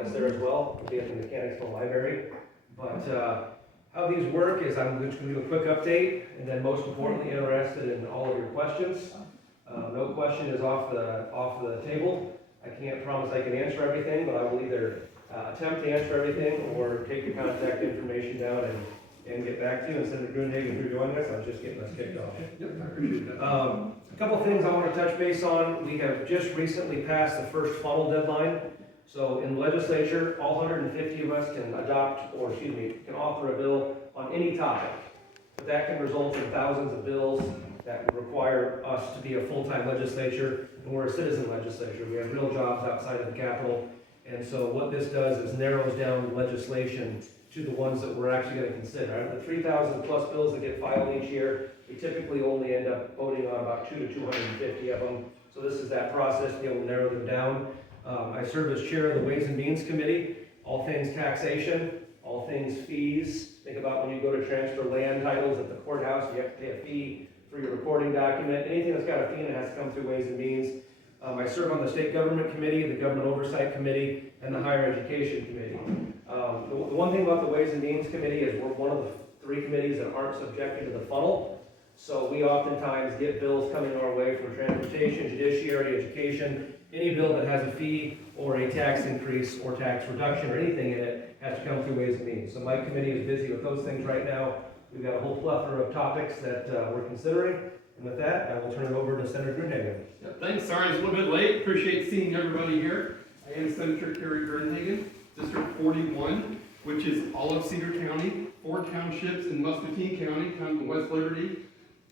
joining us there as well. We'll be at the Mechanicsville Library. But how these work is I'm just going to do a quick update, and then most importantly, interested in all of your questions. No question is off the table. I can't promise I can answer everything, but I will either attempt to answer everything or take the contact information down and get back to you. And Senator Gruenhagen, for joining us, I was just getting us kicked off. Yep, I appreciate that. A couple of things I want to touch base on. We have just recently passed the first funnel deadline. So in the legislature, all 150 of us can can author a bill on any topic. But that can result in thousands of bills that would require us to be a full-time legislature, and we're a citizen legislature. We have real jobs outside of the Capitol. And so what this does is narrows down legislation to the ones that we're actually going to consider. Out of the 3,000 plus bills that get filed each year, we typically only end up voting on about 200 to 250 of them. So this is that process to be able to narrow them down. I serve as chair of the Ways and Means Committee, all things taxation, all things fees. Think about when you go to transfer land titles at the courthouse, you have to pay a fee for your recording document. Anything that's got a fee and it has to come through Ways and Means. I serve on the State Government Committee, the Government Oversight Committee, and the Higher Education Committee. The one thing about the Ways and Means Committee is we're one of the 3 committees that aren't subjected to the funnel. So we oftentimes get bills coming our way from transportation, judiciary, education. Any bill that has a fee or a tax increase or tax reduction or anything in it has to come through Ways and Means. So my committee is busy with those things right now. We've got a whole plethora of topics that we're considering. And with that, I will turn it over to Senator Gruenhagen. Yeah, thanks. Sorry, I was a little bit late. Appreciate seeing everybody here. I am Senator Kerry Gruenhagen, District 41, which is all of Cedar County, 4 townships in Muscatine County, Town of West Liberty,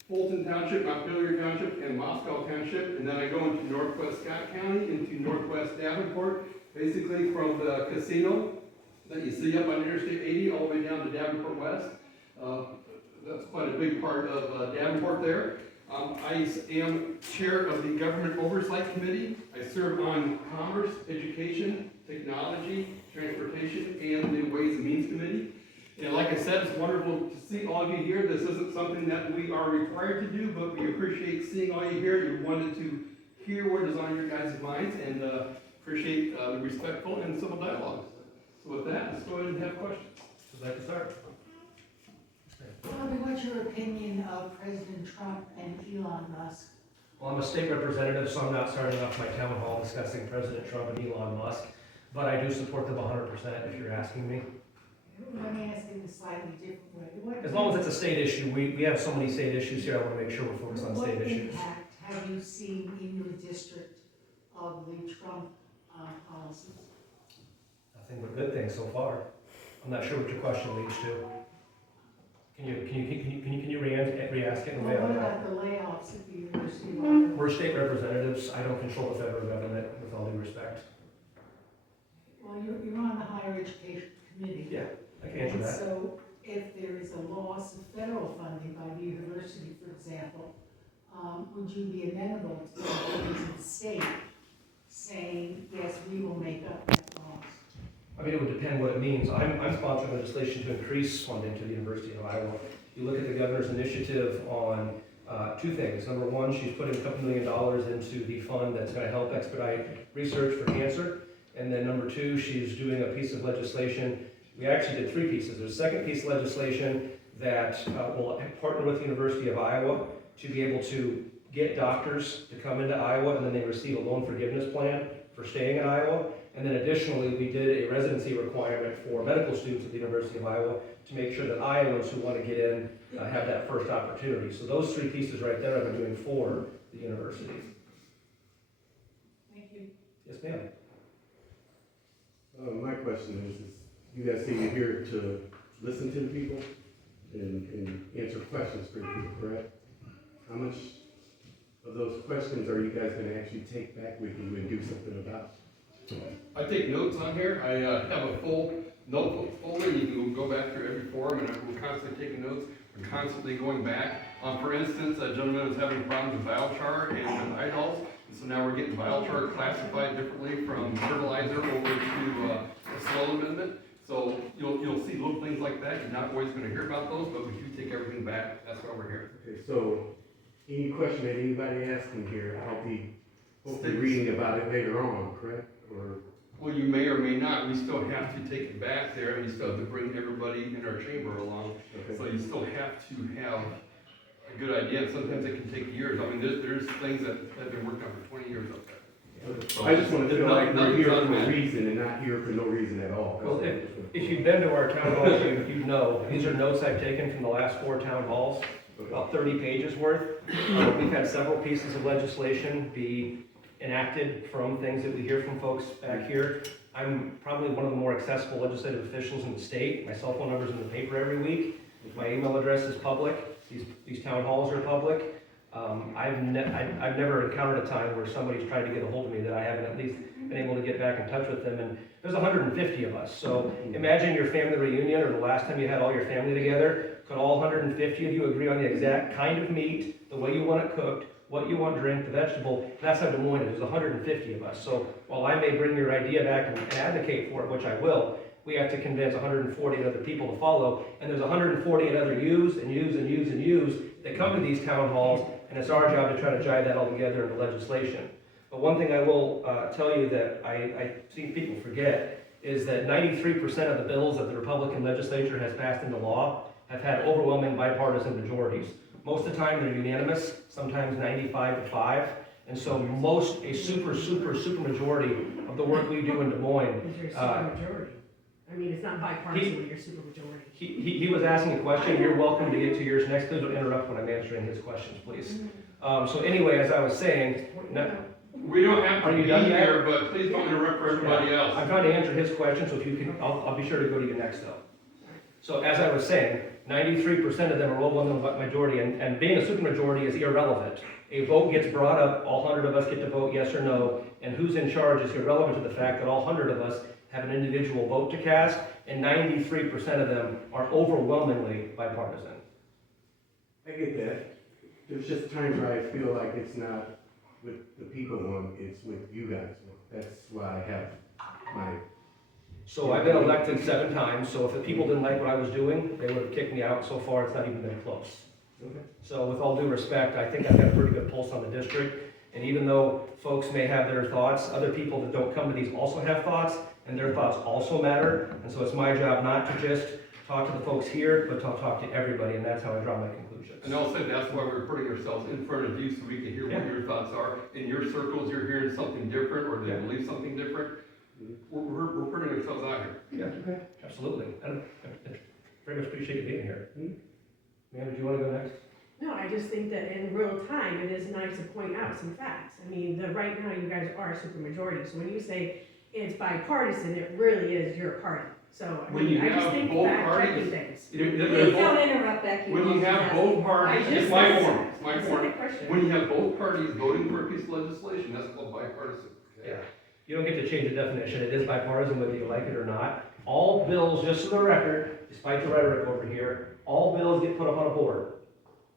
Fulton Township, Montpelier Township, and Moscow Township. And then I go into Northwest Scott County, into Northwest Davenport, basically from the casino that you see up on Interstate 80 all the way down to Davenport West. That's quite a big part of Davenport there. I am chair of the Government Oversight Committee. I serve on Commerce, Education, Technology, Transportation, and the Ways and Means Committee. And like I said, it's wonderful to see all of you here. This isn't something that we are required to do, but we appreciate seeing all you here. You wanted to hear what is on your guys' minds and appreciate the respectful and civil dialogue. So with that, let's go ahead and have questions. Would you like to start? Bobby, what's your opinion of President Trump and Elon Musk? Well, I'm a state representative, so I'm not starting off my town hall discussing President Trump and Elon Musk, but I do support them 100% if you're asking me. Let me ask it a slightly different way. As long as it's a state issue, we have so many state issues here, I want to make sure we're focused on state issues. What impact have you seen in your district of the Trump policies? Nothing but good things so far. I'm not sure what your question leads to. Can you re-ask it in a way? What about the layoffs at the University of Iowa? We're state representatives. I don't control the federal government, with all due respect. Well, you're on the Higher Education Committee. Yeah, I can answer And that. so if there is a loss of federal funding by the university, for example, would you be amenable to the employees of the state saying, yes, we will make up that loss? I mean, it would depend what it means. I'm sponsoring legislation to increase funding to the University of Iowa. You look at the governor's initiative on 2 things. Number one, she's putting a couple $2 million into the fund that's going to help expedite research for cancer. And then number 2, she's doing a piece of legislation. We actually did 3 pieces. There's a second piece of legislation that will partner with the University of Iowa to be able to get doctors to come into Iowa, and then they receive a loan forgiveness plan for staying in Iowa. And then additionally, we did a residency requirement for medical students at the University of Iowa to make sure that Iowans who want to get in have that first opportunity. So those 3 pieces right there I've been doing for the university. Thank you. Yes, ma'am. My question is you guys say you're here to listen to the people and answer questions for the people, correct? How much of those questions are you guys going to actually take back with you and do something about? I take notes on here. I have a full notebook folder. You can go back through every forum, and we're constantly taking notes. We're constantly going back. For instance, a gentleman was having problems with biochar and with idols, and so now we're getting biochar classified differently from fertilizer over to a soil amendment. So you'll see little things like that. You're not always going to hear about those, but we do take everything back. That's why we're here. Okay, so any question that anybody asking here, I'll be hopefully reading about it later on, correct? Or Well, you may or may not, we still have to take it back there, and we still have to bring everybody in our chamber along. So you still have to have a good idea, and sometimes it can take years. I mean, there's things that have been worked on for 20 years up there. So I just want to feel like we're nothing's here for a automatic. reason and not here for no reason at all. Well, if you've been to our town halls, you know, these are notes I've taken from the last 4 town halls, about 30 pages worth. We've had several pieces of legislation be enacted from things that we hear from folks back here. I'm probably one of the more accessible legislative officials in the state. My cell phone number's in the paper every week. My email address is public. These town halls are public. I've never encountered a time where somebody's tried to get a hold of me that I haven't at least been able to get back in touch with them. And there's 150 of us. So imagine your family reunion or the last time you had all your family together. Could all 150 of you agree on the exact kind of meat, the way you want it cooked, what you want to drink, the vegetable? That's how Des Moines is. There's 150 of us. So while I may bring your idea back and advocate for it, which I will, we have to convince 140 other people to follow. And there's 140 other yous that come to these town halls, and it's our job to try to jive that all together into legislation. But one thing I will tell you that I think people forget is that 93% of the bills that the Republican legislature has passed into law have had overwhelming bipartisan majorities. Most of the time they're unanimous, sometimes 95-5. And so a super majority of the work we do in Des Moines. Is there a super majority? I mean, it's not bipartisan when you're super majority. He was asking a question. You're welcome to get to yours next. Please don't interrupt when I'm answering his questions, please. So anyway, as I was saying, We don't have Are to you be done yet? here, but please don't interrupt for everybody else. I'm trying to answer his question, so if you can, I'll be sure to go to you next though. So as I was saying, 93% of them are overwhelming majority, and being a supermajority is irrelevant. A vote gets brought up, all 100 of us get to vote yes or no, and who's in charge is irrelevant to the fact that all 100 of us have an individual vote to cast, and 93% of them are overwhelmingly bipartisan. I get that. There's just times where I feel like it's not with the people one, it's with you guys one. That's why I have my... So I've been elected 7 times, so if the people didn't like what I was doing, they would have kicked me out. So far, it's not even been close. Okay. So with all due respect, I think I've got a pretty good pulse on the district. And even though folks may have their thoughts, other people that don't come to these also have thoughts, and their thoughts also matter. And so it's my job not to just talk to the folks here, but to talk to everybody, and that's how I draw my conclusions. And also, that's why we're putting ourselves in front of you, so we can hear what your thoughts are. In your circles, you're hearing something different, or they believe something different. We're putting ourselves out here. Yeah, okay, absolutely. And I very much appreciate you being here. Ma'am, do you want to go next? No, I just think that in real time, it is nice to point out some facts. I mean, right now, you guys are a supermajority, so when you say it's bipartisan, it really is your party. So, I When mean, you I just have think both fact-checking parties- things. Please don't interrupt Becky. When you have both parties, I just it's my said form, that. it's my I said form. the question. When you have both parties voting for a piece of legislation, that's called bipartisan. Yeah. You don't get to change the definition. It is bipartisan whether you like it or not. All bills, just for the record, despite the rhetoric over here, all bills get put up on a board.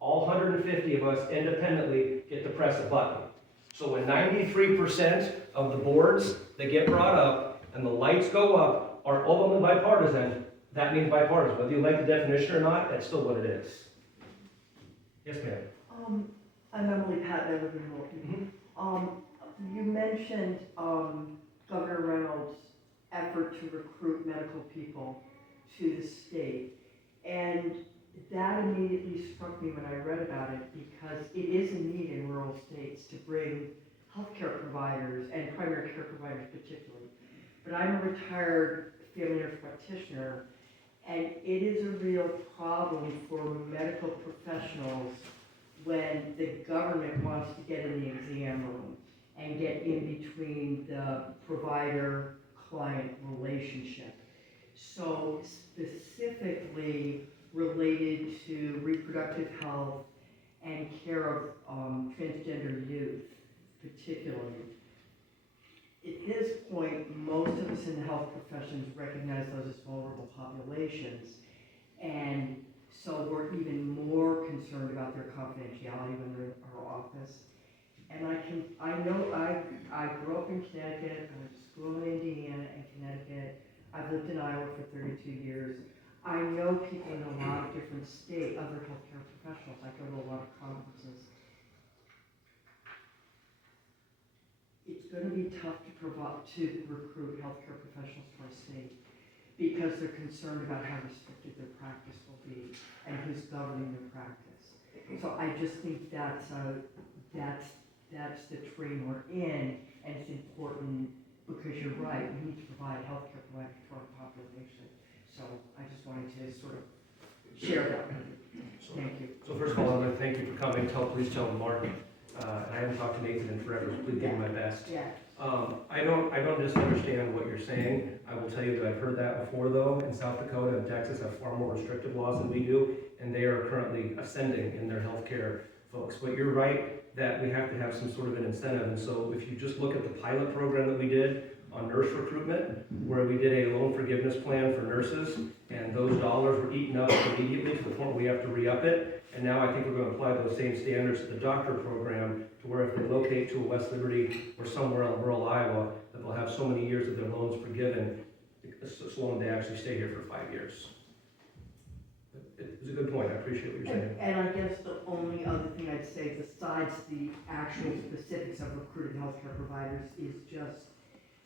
All 150 of us independently get to press a button. So when 93% of the boards that get brought up and the lights go up are overwhelmingly bipartisan, that means bipartisan. Whether you like the definition or not, that's still what it is. Yes, ma'am. I'm Emily Patton, I live in Milton. You mentioned Governor Reynolds' effort to recruit medical people to the state, and that immediately struck me when I read about it, because it is a need in rural states to bring healthcare providers and primary care providers particularly. But I'm a retired family nurse practitioner, and it is a real problem for medical professionals when the government wants to get in the exam room and get in between the provider-client relationship. So specifically related to reproductive health and care of transgender youth particularly. At this point, most of us in the health professions recognize those as vulnerable populations, and so we're even more concerned about their confidentiality when they're in our office. And I grew up in Connecticut, I went to school in Indiana and Connecticut. I've lived in Iowa for 32 years. I know people in a lot of different states, other healthcare professionals. I go to a lot of conferences. It's gonna be tough to recruit healthcare professionals to our state because they're concerned about how restricted their practice will be and who's governing their practice. So I just think that's the train we're in, and it's important because you're right, we need to provide healthcare providers to our population. So I just wanted to sort of share that with you. Thank you. So first of all, I'd like to thank you for coming. Please tell Mark, and I haven't talked to Nathan in forever, so please give him my best. Yeah. I don't just understand what you're saying. I will tell you that I've heard that before, though. In South Dakota and Texas have far more restrictive laws than we do, and they are currently ascending in their healthcare folks. But you're right that we have to have some sort of an incentive, and so if you just look at the pilot program that we did on nurse recruitment, where we did a loan forgiveness plan for nurses, and those dollars were eaten up immediately to the point where we have to re-up it. And now I think we're going to apply those same standards to the doctor program, to where if they locate to a West Liberty or somewhere in rural Iowa, that they'll have so many years of their loans forgiven, so long they actually stay here for 5 years. It's a good point. I appreciate what you're saying. And I guess the only other thing I'd say, besides the actual specifics of recruiting healthcare providers, is just,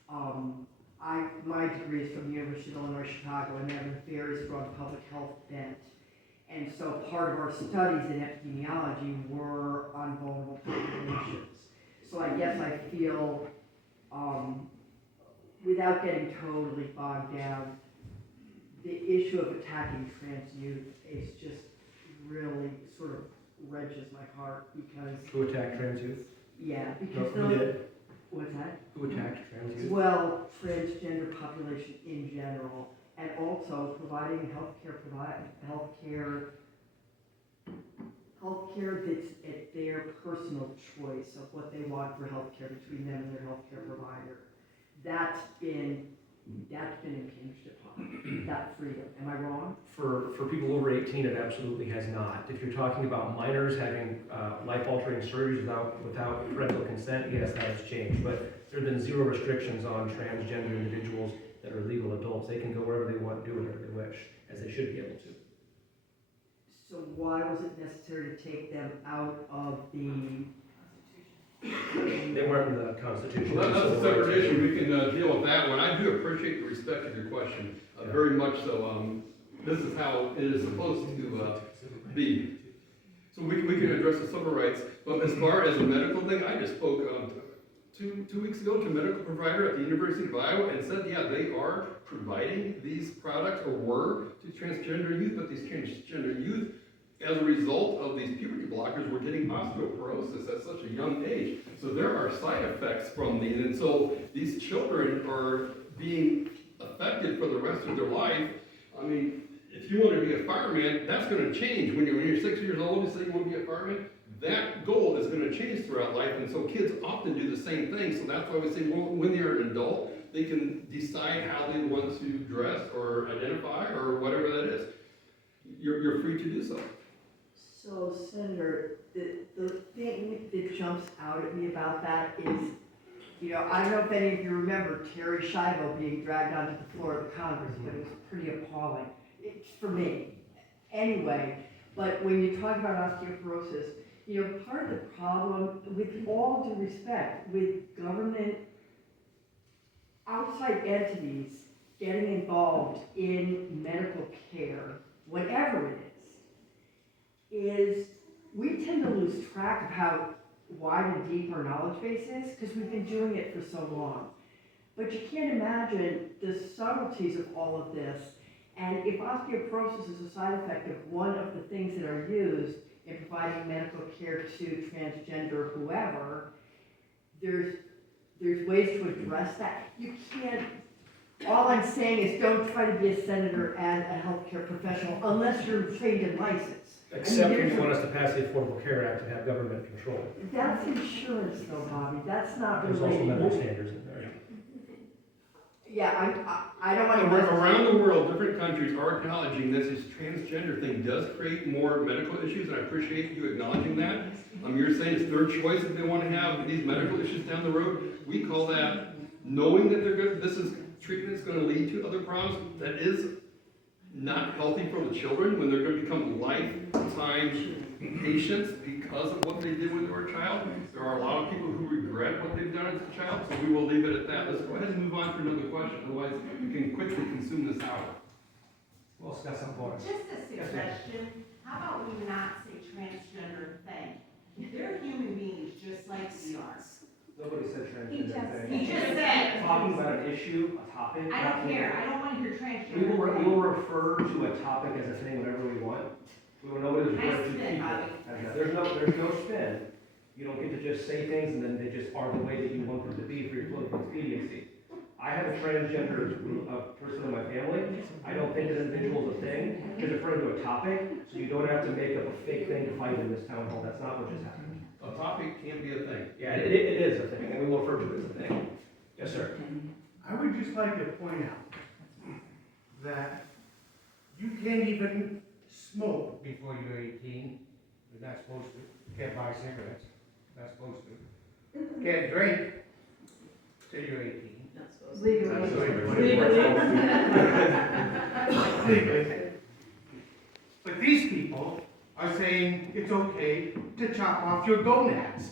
my degree is from the University of Illinois, Chicago, and Evan Ferry's from public health bent. And so part of our studies in epidemiology were on vulnerable populations. So I guess I feel, without getting totally bogged down, the issue of attacking trans youth is just really sort of wrenches my heart because. Who attacked trans youth? Yeah, because Who did? What's that? Who attacked trans youth? Well, transgender population in general, and also providing healthcare that's at their personal choice of what they want for healthcare between them and their healthcare provider. That's been impinged upon, that freedom. Am I wrong? For people over 18, it absolutely has not. If you're talking about minors having life-altering surgeries without parental consent, yes, that has changed. But there have been zero restrictions on transgender individuals that are legal adults. They can go wherever they want, do whatever they wish, as they should be able to. So why was it necessary to take them out of the? They weren't in the Constitution. Well, that's a separate issue, we can deal with that one. I do appreciate the respect of your question, very much so. This is how it is supposed to be. So we can address the civil rights, but as far as a medical thing, I just spoke two weeks ago to a medical provider at the University of Iowa and said, yeah, they are providing these products, or were, to transgender youth, but these transgender youth, as a result of these puberty blockers, were getting osteoporosis at such a young age. So there are side effects from these, and so these children are being affected for the rest of their life. I mean, if you want to be a fireman, that's going to change. When you're 6 years old, you say you want to be a fireman, that goal is going to change throughout life, and so kids often do the same thing. So that's why we say, well, when they're an adult, they can decide how they want to dress or identify or whatever that is. You're free to do so. So, Senator, the thing that jumps out at me about that is, I don't know if any of you remember Terry Schiavo being dragged onto the floor of the Congress, but it was pretty appalling. It's for me. Anyway, but when you talk about osteoporosis, part of the problem, with all due respect, with government outside entities getting involved in medical care, whatever it is we tend to lose track of how wide and deep our knowledge base is because we've been doing it for so long. But you can't imagine the subtleties of all of this. And if osteoporosis is a side effect of one of the things that are used in providing medical care to transgender whoever, there's ways to address that. You can't, all I'm saying is don't try to be a senator and a healthcare professional unless you're trained and licensed. Except when you want us to pass the Affordable Care Act and have government control. That's insurance though, Bobby, that's not There's also related. medical standards in there. Yeah, I don't want to. Around the world, different countries are acknowledging this transgender thing does create more medical issues, and I appreciate you acknowledging that. You're saying it's their choice if they want to have these medical issues down the road. We call that knowing that they're good. This is treatment is going to lead to other problems. That is not healthy for the children when they're going to become lifetime patients because of what they did when they were a child. There are a lot of people who regret regret what they've done as a child, so we will leave it at that. Let's go ahead and move on to another question, otherwise we can quickly consume this hour. Well, it's got some points. Just a suggestion, how about we not say transgender thing? They're human beings just like we are. Nobody said transgender He thing. just said, Talking about an issue, a topic. I don't care, I don't wanna hear We will, transgender. we will refer to a topic as a thing whenever we want. We will know it is Nice referred to spin, people. Bobby. There's no spin. You don't get to just say things and then they just are the way that you want them to be for your political expediency. I have a transgender person in my family. I don't think an individual is a thing. Just referring to a topic, so you don't have to make up a fake thing to fight in this town hall. That's not what just happened. A topic can't be a thing. Yeah, it is a thing, and we will refer to it as a thing. Yes, sir. I would just like to point out that you can't even smoke before you're 18. You're not supposed to. Can't buy cigarettes. Not supposed to. Can't drink till you're 18. Legally. But these people are saying it's okay to chop off your gonads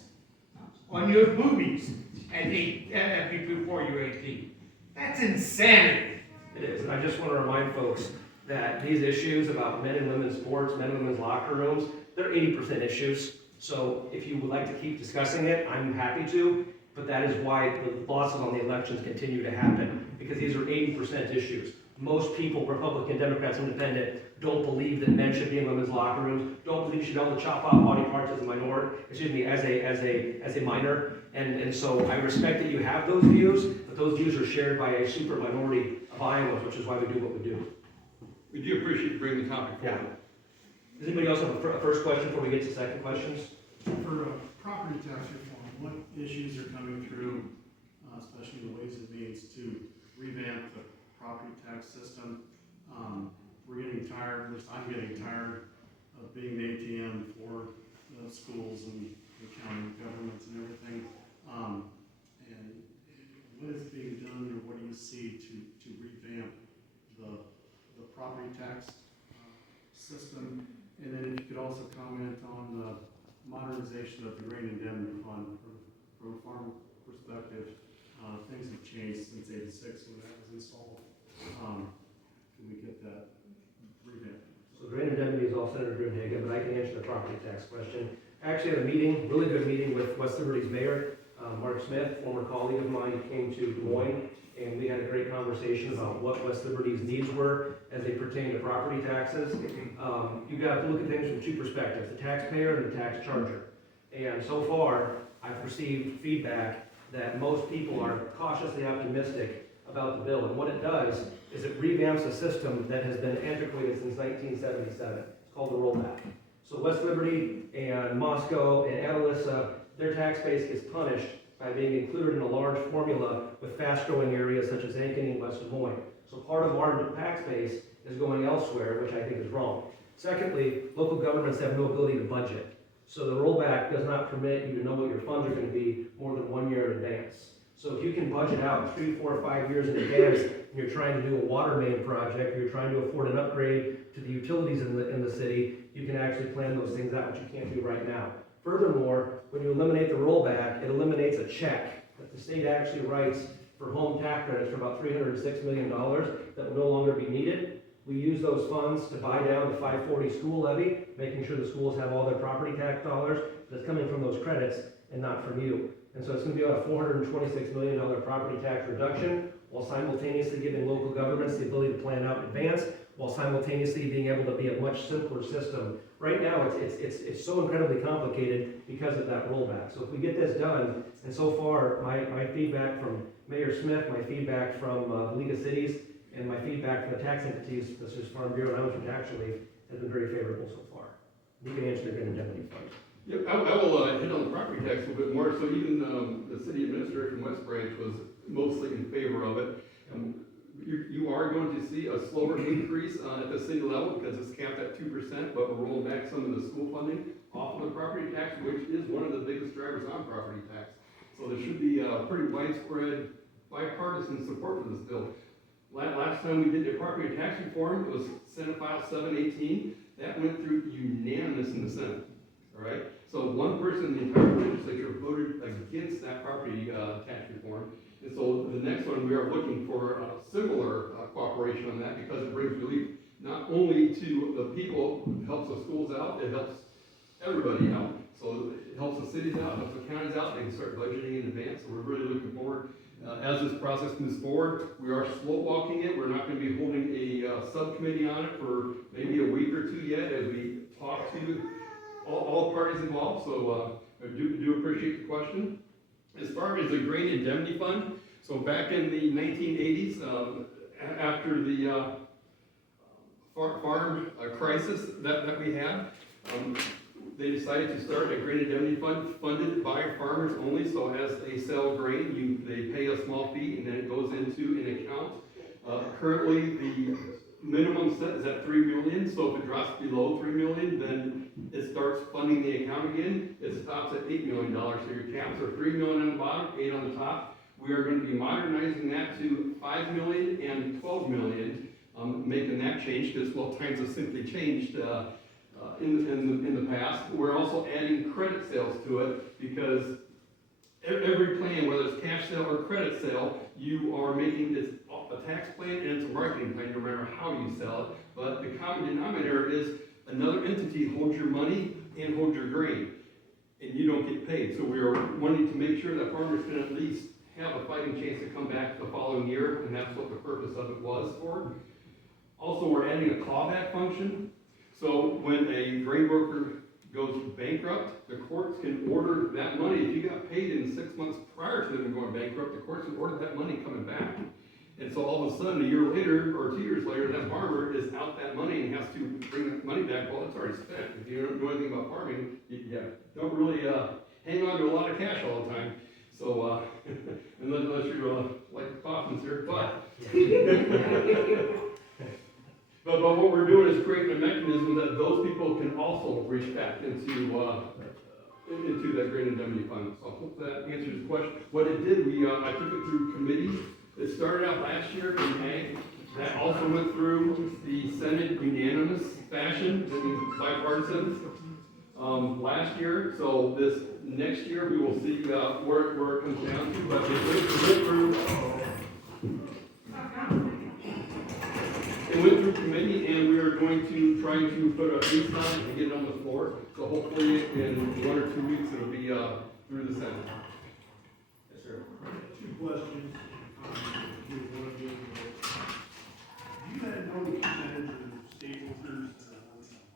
on your boobies and eat before you're 18. That's insanity. It is, and I just want to remind folks that these issues about men and women's sports, men and women's locker rooms, they're 80% issues. So if you would like to keep discussing it, I'm happy to, but that is why the losses on the elections continue to happen, because these are 80% issues. Most people, Republican, Democrats, Independent, don't believe that men should be in women's locker rooms, don't believe you should be able to chop off body parts as a minority, as a minor. And so I respect that you have those views, but those views are shared by a super minority of Iowans, which is why we do what we do. We do appreciate you bringing the topic forward. Does anybody else have a first question before we get to second questions? For property tax reform, what issues are coming through, especially in the Ways and Means, to revamp the property tax system? We're getting tired, at least I'm getting tired of being the ATM for schools and the county governments and everything. And what is being done, or what do you see to revamp the property tax system? And then if you could also comment on the modernization of the grain indemnity fund from a farm perspective. Things have changed since '86 when that was installed. Can we get that revamped? So grain indemnity is all Senator Gruenhagen, but I can answer the property tax question. I actually had a meeting, really good meeting with West Liberty's mayor, Mark Smith, former colleague of mine, came to Des Moines, and we had a great conversation about what West Liberty's needs were as they pertain to property taxes. You got to look at things from two perspectives, the taxpayer and the tax charger. And so far, I've received feedback that most people are cautiously optimistic about the bill. And what it does is it revamps a system that has been antiquated since 1977. It's called the rollback. So West Liberty and Moscow and Atalissa, their tax base gets punished by being included in a large formula with fast-growing areas such as Ankeny and West Des Moines. So part of our tax base is going elsewhere, which I think is wrong. Secondly, local governments have no ability to budget. So the rollback does not permit you to know what your funds are going to be more than 1 year in advance. So if you can budget out 3, 4, 5 years in advance, and you're trying to do a water main project, or you're trying to afford an upgrade to the utilities in the city, you can actually plan those things out, which you can't do right now. Furthermore, when you eliminate the rollback, it eliminates a check that the state actually writes for home tax credits for about $306 million that will no longer be needed. We use those funds to buy down the 540 school levy, making sure the schools have all their property tax dollars that's coming from those credits and not from you. And so it's going to be about a $426 million property tax reduction, while simultaneously giving local governments the ability to plan out in advance, while simultaneously being able to be a much simpler system. Right now, it's so incredibly complicated because of that rollback. So if we get this done, and so far, my feedback from Mayor Smith, my feedback from the League of Cities, and my feedback from the tax entities, such as Farm Bureau and Islands Tax Relief, has been very favorable so far. You can answer the grain indemnity fund. Yep, I will hit on the property tax a little bit more. So even the city administrator from West Branch was mostly in favor of it. You are going to see a slower increase at the city level because it's capped at 2%, but we're rolling back some of the school funding off of the property tax, which is one of the biggest drivers on property tax. So there should be pretty widespread bipartisan support for this bill. Last time we did the property tax reform, it was Senate File 718. That went through unanimous in the Senate. All right. So one person in the entire legislature voted against that property tax reform. And so the next one, we are looking for similar cooperation on that because it brings relief not only to the people, it helps the schools out, it helps everybody out. So it helps the cities out, helps the counties out, they can start budgeting in advance. So we're really looking forward. As this process moves forward, we are slow walking it. We're not going to be holding a subcommittee on it for maybe a week or two yet as we talk to all parties involved. So I do appreciate the question. As far as the grain indemnity fund, so back in the 1980s, after the farm crisis that we had, they decided to start a grain indemnity fund funded by farmers only. So as they sell grain, they pay a small fee and then it goes into an account. Currently, the minimum set is at $3 million. So if it drops below $3 million, then it starts funding the account again. It stops at $8 million. So your caps are $3 million on the bottom, 8 on the top. We are going to be modernizing that to $5 million and $12 million, making that change because, well, times have simply changed in the past. We're also adding credit sales to it because every plan, whether it's cash sale or credit sale, you are making this a tax plan and it's a marketing plan no matter how you sell it. But the common denominator is another entity holds your money and holds your grain, and you don't get paid. So we are wanting to make sure that farmers can at least have a fighting chance to come back the following year, and that's what the purpose of it was for. Also, we're adding a clawback function. So when a grain broker goes bankrupt, the courts can order that money. If you got paid in 6 months prior to them going bankrupt, the courts can order that money coming back. And so all of a sudden, a year later or 2 years later, that farmer is out that money and has to bring that money back. Well, it's already spent. If you don't know anything about farming, you don't really hang on to a lot of cash all the time. So unless you're like Kaufmann's here, But what we're doing is creating a mechanism that those people can also reach back into that grain indemnity fund. So I hope that answers the question. What it did, I took it through committee. It started out last year in May. That also went through the Senate unanimous fashion, that means bipartisan, last year. So this next year we will see where it comes down to. But it went through committee, and we are going to try to put a piece on it and get it on the floor. So hopefully in 1 or 2 weeks it'll be through the Senate. Yes, sir. 2 questions. Do you guys know the percentage of state workers that are working from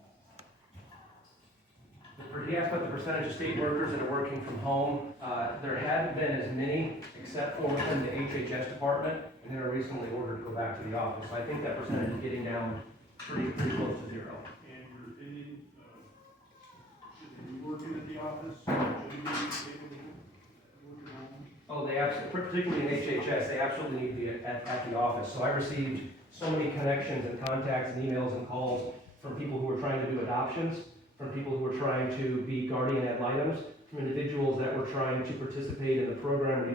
home? He asked about the percentage of state workers that are working from home. There haven't been as many, except for within the HHS department, and they were recently ordered to go back to the office. So I think that percentage is getting down pretty close to 0. And your opinion, should they be working at the office? Should they be able to work at home? Oh, they absolutely, particularly in HHS, they absolutely need to be at the office. So I received so many connections and contacts and emails and calls from people who are trying to do adoptions, from people who are trying to be guardian ad litem, from individuals that were trying to participate in the program where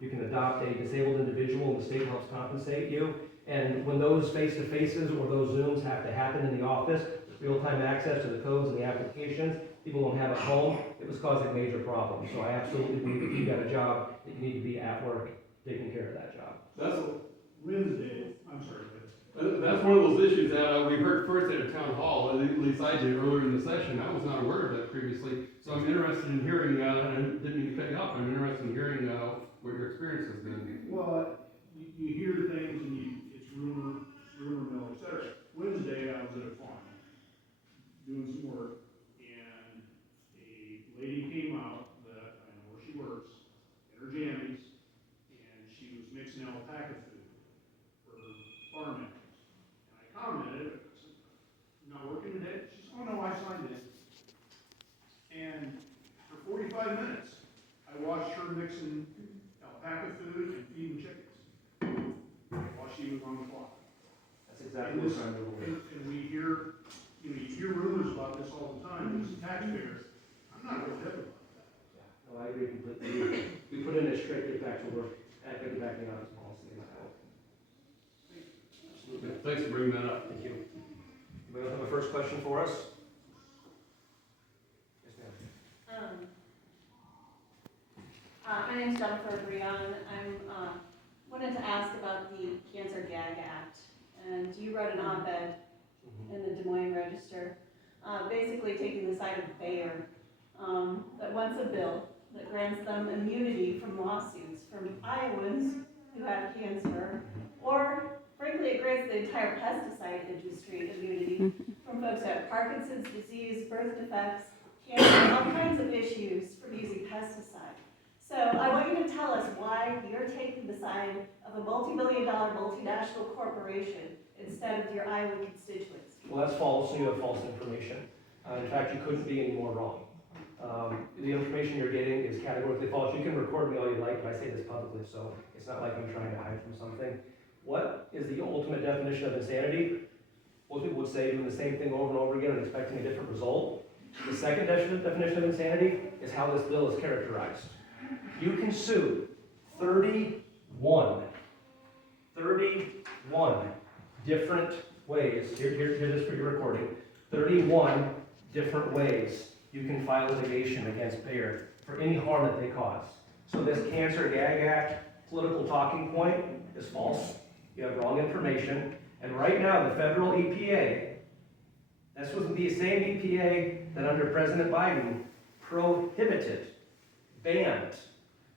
you can adopt a disabled individual and the state helps compensate you. And when those face-to-faces or those Zooms have to happen in the office, real-time access to the codes and the applications, people don't have at home, it was causing major problems. So I absolutely believe if you've got a job, that you need to be at work taking care of that job. That's Wednesday, I'm sorry, That's one of those issues that we heard first at a town hall, at least I did earlier in the session. I was not aware of that previously. So I'm interested in hearing, and I didn't mean to cut you off, I'm interested in hearing what your experience has been. well, you hear things and it's rumor mill, et cetera. Wednesday, I was at a farm doing some work, and a lady came out that I know where she works, in her jammies, and she was mixing alpaca food for her farm animals. And I commented, I said, "You not working today?" She said, "Oh, no, I signed it." And for 45 minutes, I watched her mixing alpaca food and feeding chickens while she was on the clock. That's exactly what I'm doing. And we hear, you hear rumors about this all the time, as taxpayers. I'm not real hip about that. No, I agree completely. We put in a strict get back to work, getting back in the office policy. Absolutely. Thanks for bringing that up. Thank you. Anybody else have a first question for us? Yes, ma'am. name's Jennifer Brion. Wanted to ask about the Cancer Gag Act. And you wrote an op-ed in the Des Moines Register, basically taking the side of Bayer, that wants a bill that grants them immunity from lawsuits from Iowans who have cancer, or frankly, it grants the entire pesticide industry immunity from folks who have Parkinson's disease, birth defects, cancer, all kinds of issues from using pesticide. So I want you to tell us why you're taking the side of a multi-billion-dollar multinational corporation instead of your Iowa constituents. Well, that's false, you have false information. In fact, you couldn't be any more wrong. The information you're getting is categorically false. You can record me all you like, but I say this publicly, so it's not like I'm trying to hide from something. What is the ultimate definition of insanity? Most people would say doing the same thing over and over again and expecting a different result. The second definition of insanity is how this bill is characterized. You can sue 31 different ways. Here's this for your recording. 31 different ways you can file litigation against Bayer for any harm that they cause. So this Cancer Gag Act political talking point is false. You have wrong information. And right now, the federal EPA, this was the same EPA that under President Biden prohibited, banned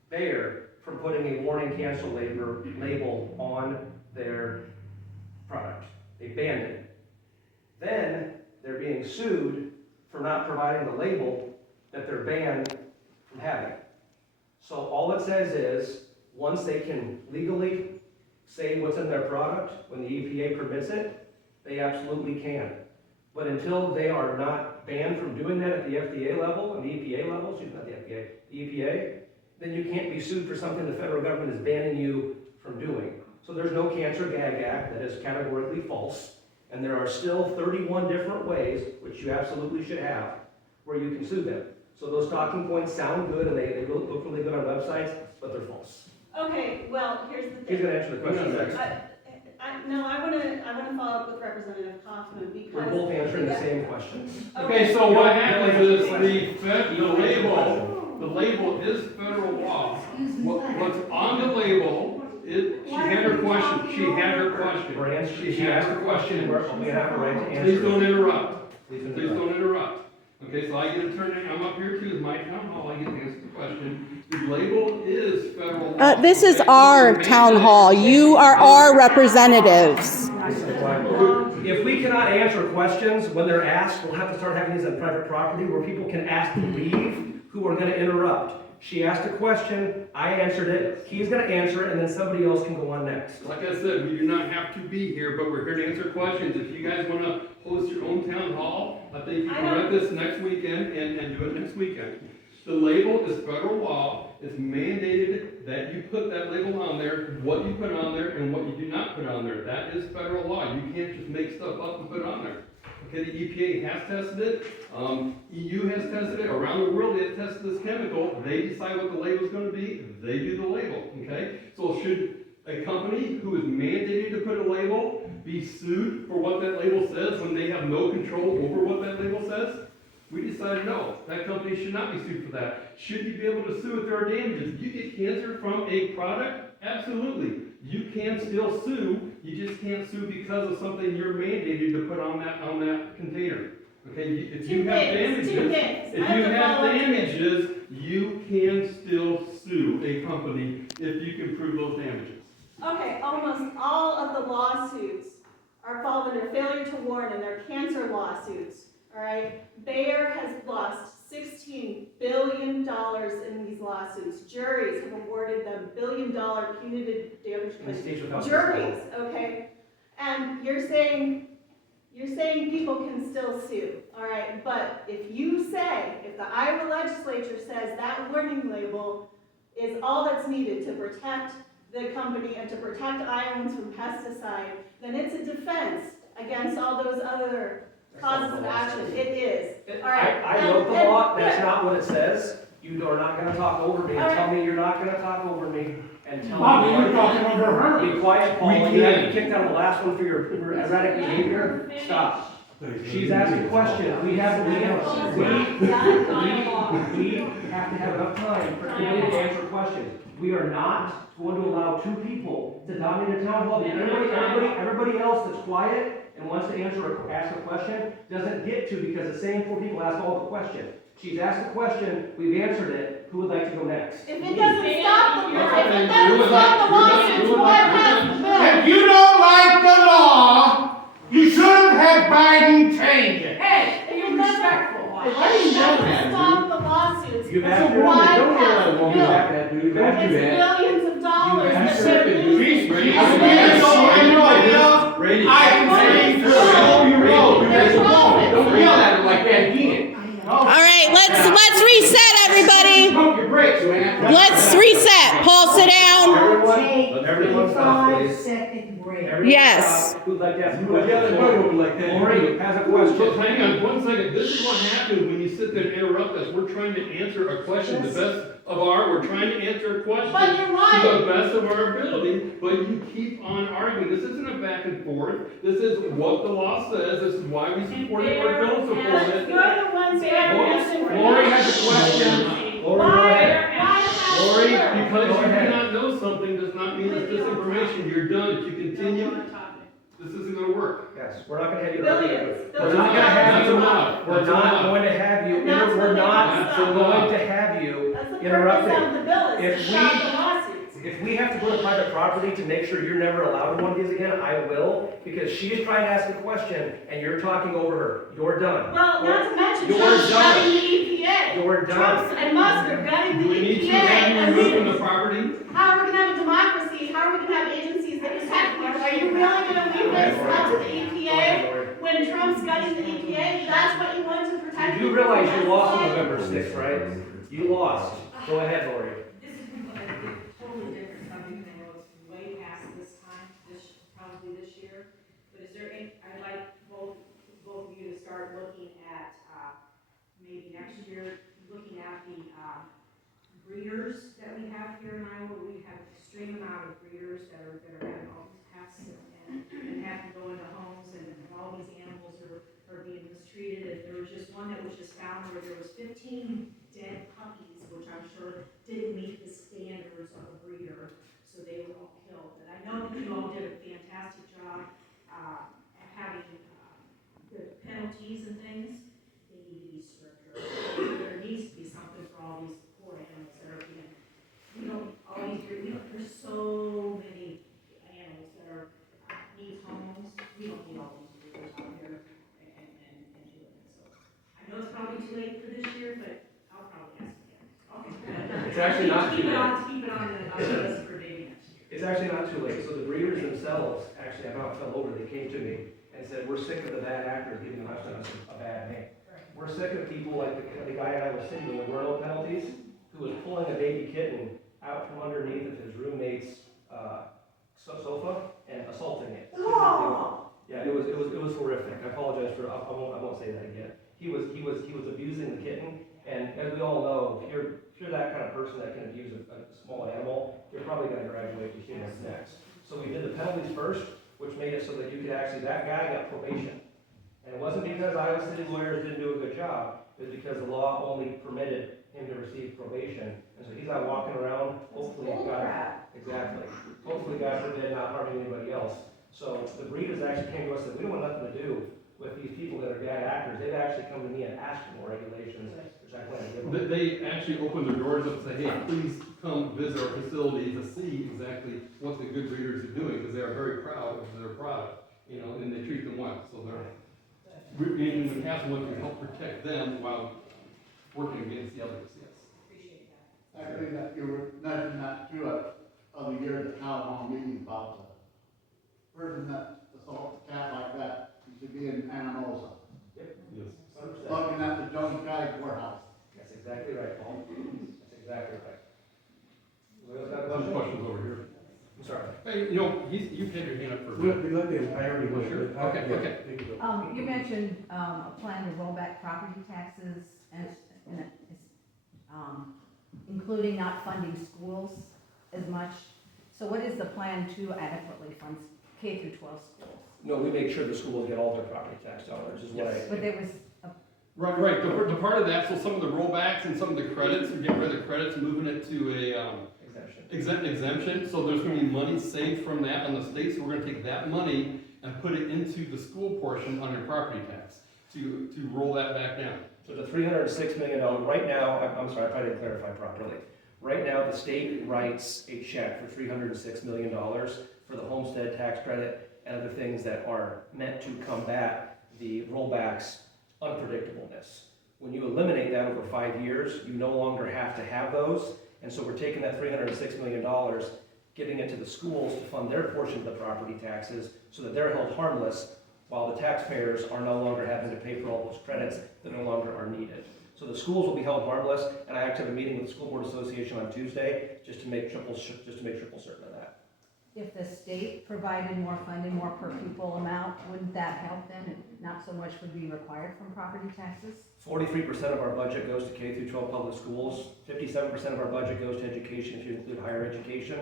Bayer from putting a warning cancel label on their product. They banned it. Then they're being sued for not providing the label that they're banned from having. So all it says is, once they can legally say what's in their product, when the EPA permits it, they absolutely can. But until they are not banned from doing that at the FDA level, and the EPA level, excuse me, not the FDA, the EPA, then you can't be sued for something the federal government is banning you from doing. So there's no Cancer Gag Act. That is categorically false. And there are still 31 different ways, which you absolutely should have, where you can sue them. So those talking points sound good and they look really good on websites, but they're false. Okay, well, here's the thing. He's going to answer the question next. I want to follow up with Representative Kaufmann because We're both answering the same question. Okay, so what happens is the label is federal law. What's on the label is, she had her question. She asked her question. We have a right to answer. Please don't interrupt. Please don't interrupt. Okay, so I get to turn it, I'm up here too, it's my town hall, I get to answer the question. The label is federal law. This is our town hall. You are our representatives. If we cannot answer questions when they're asked, we'll have to start having these on private property where people can ask to leave who are going to interrupt. She asked a question, I answered it, he's going to answer it, and then somebody else can go on next. Like I said, we do not have to be here, but we're here to answer questions. If you guys want to host your own town hall, I think you can rent this next weekend and do it next weekend. The label is federal law. It's mandated that you put that label on there, what you put on there, and what you do not put on there. That is federal law. You can't just make stuff up and put it on there. Okay, the EPA has tested it. EU has tested it. Around the world, they have tested this chemical. They decide what the label is going to be. They do the label. Okay, so should a company who is mandated to put a label be sued for what that label says when they have no control over what that label says? We decided no, that company should not be sued for that. Should you be able to sue if there are damages? If you get cancer from a product, absolutely. You can still sue, you just can't sue because of something you're mandated to put on that container. Okay, if you have damages, you can still sue a company if you can prove those damages. Okay, almost all of the lawsuits fall under failure to warn, and they're cancer lawsuits. All right, Bayer has lost $16 billion in these lawsuits. Juries have awarded them billion-dollar punitive damage claims. Juries, okay, and you're saying people can still sue. All right, but if the Iowa legislature says that warning label is all that's needed to protect the company and to protect Iowans from pesticide, then it's a defense against all those other causes of action. It is. All right. I wrote the law. That's not what it says. You are not going to talk over me and tell me you're not going to talk over me and tell me you're talking over her. Be quiet, Paul. You had me kicked out of the last one for your erratic behavior. Stop. She's asked a question. We have to have enough time for everybody to answer questions. We are not going to allow two people to dominate a town hall. Everybody else that's quiet and wants to ask a question doesn't get to, because the same 4 people ask all the question. She's asked a question, we've answered it. Who would like to go next? If it doesn't stop the lawsuits, what has the bill? If you don't like the law, you should have had Biden change it. Hey, you're respectful. If it doesn't stop the lawsuits, You've it's asked a her, wide don't path let a woman bill. back that dude. You've asked It's you that. billions of dollars that asked they're her. losing. Brady, I can see through it. Don't yell at her like that again. All right, let's reset, everybody. Pump your brakes, man. Let's reset. Paul, sit down. Everyone stop, please. 5-second break. Everyone Yes. stop. Who'd like to ask a You would yell at my question? woman like that. Lori has a So question. hang on 1 second, this is what happens when you sit there and interrupt us, we're trying to answer a question, we're trying to answer a question But you're right. to the best of our ability, but you keep on arguing, this isn't a back and forth, this is what the law says, this is why we support it or don't support it. You're the ones who are asking for Lori has a question. Lori, go ahead. Lori, because Go you ahead. do not know something does not mean it's disinformation, you're done, if you continue, this isn't gonna work. Yes, we're not gonna have you. Billions. We're not gonna have you. Enough. We're not going to have you. And that's what We're they not want. going to have you That's the purpose interrupted. of the bill, is If to stop we- the lawsuits. If we have to go to private property to make sure you're never allowed in one of these again, I will, because she's trying to ask a question and you're talking over her. You're done. Well, not to mention You're Trump's done. gutting the EPA. You're Trump's done. and Musk are gutting the Do we need to EPA. have you and removed from then the property? how are we gonna have a democracy? How are we gonna have agencies that protect you? Are you really gonna leave this up to the EPA? When Trump's gutting the EPA, that's what you want to protect? You do realize you lost on November 6th, right? You lost. Go ahead, Lori. This is a totally different subject than what's way past this time, probably this year. But is there any, I'd like both of you to start looking at, maybe next year, looking at the, breeders that we have here in Iowa. We have an extreme amount of breeders that are having all these pests and have to go into homes, and all these animals are being mistreated. And there was just one that was just found where there was 15 dead puppies, which I'm sure didn't meet the standards of a breeder, so they were all killed. And I know that you all did a fantastic job at having the penalties and things. They need to be stricter. There needs to be something for all these poor animals that are being, there's so many animals that are, need homes. We don't need all these breeders out here and doing it. So I know it's probably too late for this year, but I'll probably ask again. Okay. It's actually not too late. Keep it on the list for maybe next year. It's actually not too late. So the breeders themselves actually about fell over. They came to me and said, we're sick of the bad actors giving us a bad name. We're sick of people like the guy in Iowa City with the rural penalties, who was pulling a baby kitten out from underneath of his roommate's sofa and assaulting it. Oh. Yeah, it was horrific. I apologize for, I won't say that again. He was abusing the kitten, and as we all know, if you're that kind of person that can abuse a small animal, you're probably gonna graduate to humans next. So we did the penalties first, which made it so that you could actually, that guy got probation. And it wasn't because Iowa City lawyers didn't do a good job, it was because the law only permitted him to receive probation. And so he's out walking around, hopefully, exactly. Hopefully, God forbid, not harming anybody else. So the breeders actually came to us and said, we don't want nothing to do with these people that are bad actors. They've actually come to me and asked for more regulations, which I plan to give them. They actually open their doors up and say, hey, please come visit our facility to see exactly what the good breeders are doing, because they are very proud of their product, and they treat them well. So they're, in the past, one can help protect them while working against the others, yes. Appreciate that. Actually, that you were mentioning that too, of the year the town hall meeting about the person that assaults a cat like that, he should be in Anamosa, Yes. 100%. looking at the Jones County courthouse. That's exactly right, Paul. That's exactly right. Anybody else got a Some question? questions over here. I'm sorry. Hey, you've had your hand up for. We let them, I already went. Sure. Okay, Yeah, okay. they can go. You mentioned a plan to roll back property taxes and including not funding schools as much. So what is the plan to adequately fund K through 12 schools? No, we make sure the schools get all their property tax dollars, is what I. But there was Right. The part of that, so some of the rollbacks and some of the credits, we get rid of the credits, moving it to a, Exemption. exemption, so there's gonna be money saved from that on the state, so we're gonna take that money and put it into the school portion on your property tax to roll that back down. So the $306 million, right now, I'm sorry, I probably didn't clarify properly. Right now, the state writes a check for $306 million for the homestead tax credit and other things that are meant to combat the rollback's unpredictableness. When you eliminate that over 5 years, you no longer have to have those. And so we're taking that $306 million, giving it to the schools to fund their portion of the property taxes so that they're held harmless while the taxpayers are no longer having to pay for all those credits that no longer are needed. So the schools will be held harmless, and I actually have a meeting with the School Board Association on Tuesday just to make triple certain of that. If the state provided more funding, more per pupil amount, wouldn't that help then? And not so much would be required from property taxes? 43% of our budget goes to K through 12 public schools. 57% of our budget goes to education if you include higher education.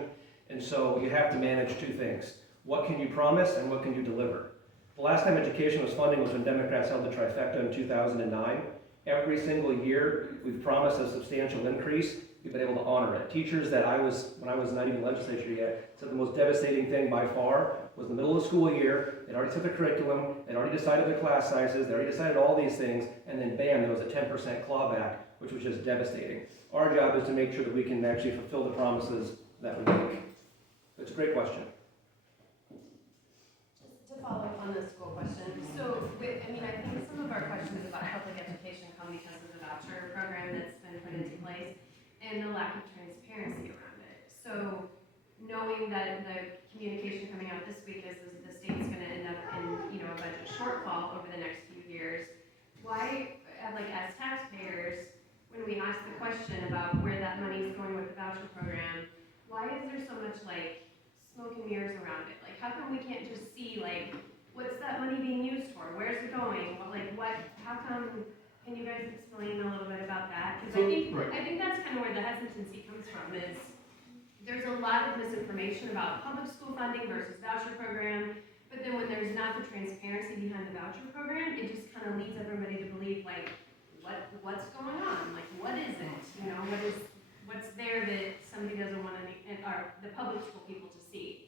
And so you have to manage two things. What can you promise and what can you deliver? The last time education was funding was when Democrats held the trifecta in 2009. Every single year, we've promised a substantial increase. We've been able to honor it. Teachers that when I was not even legislature yet, said the most devastating thing by far was the middle of the school year. They'd already set the curriculum, they'd already decided their class sizes, they already decided all these things, and then bam, there was a 10% clawback, which was just devastating. Our job is to make sure that we can actually fulfill the promises that we make. It's a great question. Just to follow up on the school question, so I think some of our questions about public education come because of the voucher program that's been put into place and the lack of transparency around it. So knowing that the communication coming out this week is the state's going to end up in a budget shortfall over the next few years, why, as taxpayers, when we ask the question about where that money is going with the voucher program, why is there so much smoke and mirrors around it? How come we can't just see what's that money being used for? Where's it going? How come? Can you guys explain a little bit about that? Because I think that's kind of where the hesitancy comes from. Is there's a lot of misinformation about public school funding versus voucher program, but then when there's not the transparency behind the voucher program, it just kind of leads everybody to believe what's going on? What is it? What's there that somebody doesn't want the public school people to see?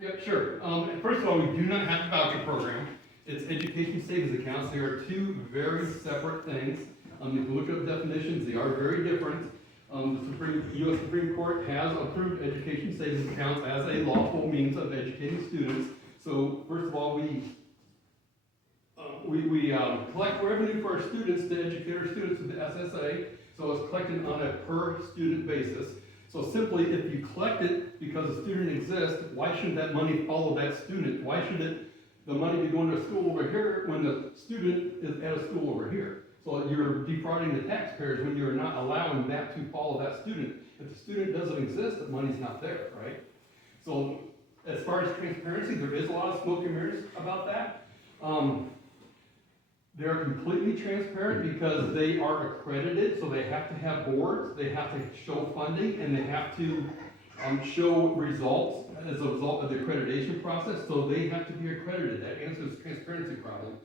Yep, sure. First of all, we do not have a voucher program. It's education savings accounts. They are two very separate things. If you look up definitions, they are very different. The U.S. Supreme Court has approved education savings accounts as a lawful means of educating students. So first of all, we collect revenue for our students to educate our students with the SSA. So it's collected on a per student basis. So simply, if you collect it because a student exists, why shouldn't that money follow that student? Why shouldn't the money be going to a school over here when the student is at a school over here? So you're defrauding the taxpayers when you're not allowing that to follow that student. If the student doesn't exist, the money's not there, right? So as far as transparency, there is a lot of smoke and mirrors about that. They're completely transparent because they are accredited, so they have to have boards, they have to show funding, and they have to show results as a result of the accreditation process, so they have to be accredited. That answers the transparency problem.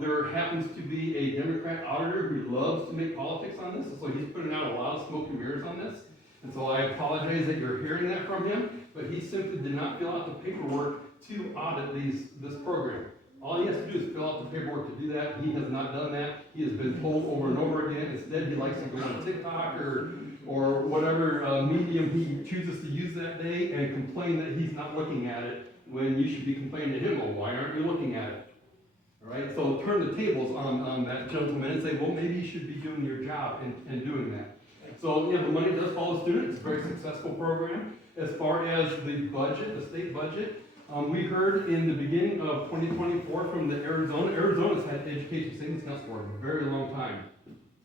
There happens to be a Democrat auditor who loves to make politics on this, so he's putting out a lot of smoke and mirrors on this. And so I apologize that you're hearing that from him, but he simply did not fill out the paperwork to audit this program. All he has to do is fill out the paperwork to do that. He has not done that. He has been told over and over again. Instead, he likes to go on TikTok or whatever medium he chooses to use that day and complain that he's not looking at it when you should be complaining to him, well, why aren't you looking at it? All right, so turn the tables on that gentleman and say, well, maybe you should be doing your job and doing that. So, yeah, the money does follow students. It's a very successful program. As far as the budget, the state budget, we heard in the beginning of 2024 from Arizona's had education savings accounts for a very long time,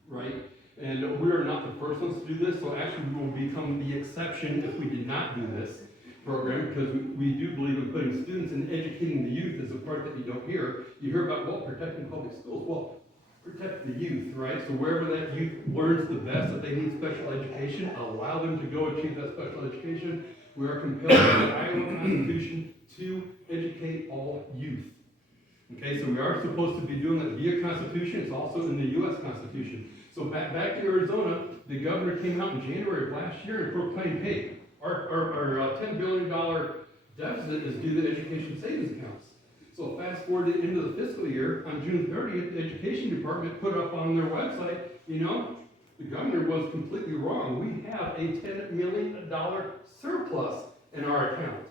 right? And we are not the first ones to do this, so actually we will become the exception if we did not do this program, because we do believe in putting students and educating the youth is a part that you don't hear. You hear about, well, protecting public schools. Well, protect the youth, right? So wherever that youth learns the best that they need special education, allow them to go achieve that special education. We are compelled by the Iowa Constitution to educate all youth. Okay, so we are supposed to be doing that via Constitution. It's also in the U.S. Constitution. So back to Arizona, the governor came out in January of last year and proclaimed, hey, our $10 billion deficit is due to education savings accounts. So fast forward into the fiscal year, on June 30th, the education department put up on their website, you know, the governor was completely wrong. We have a $10 million surplus in our account,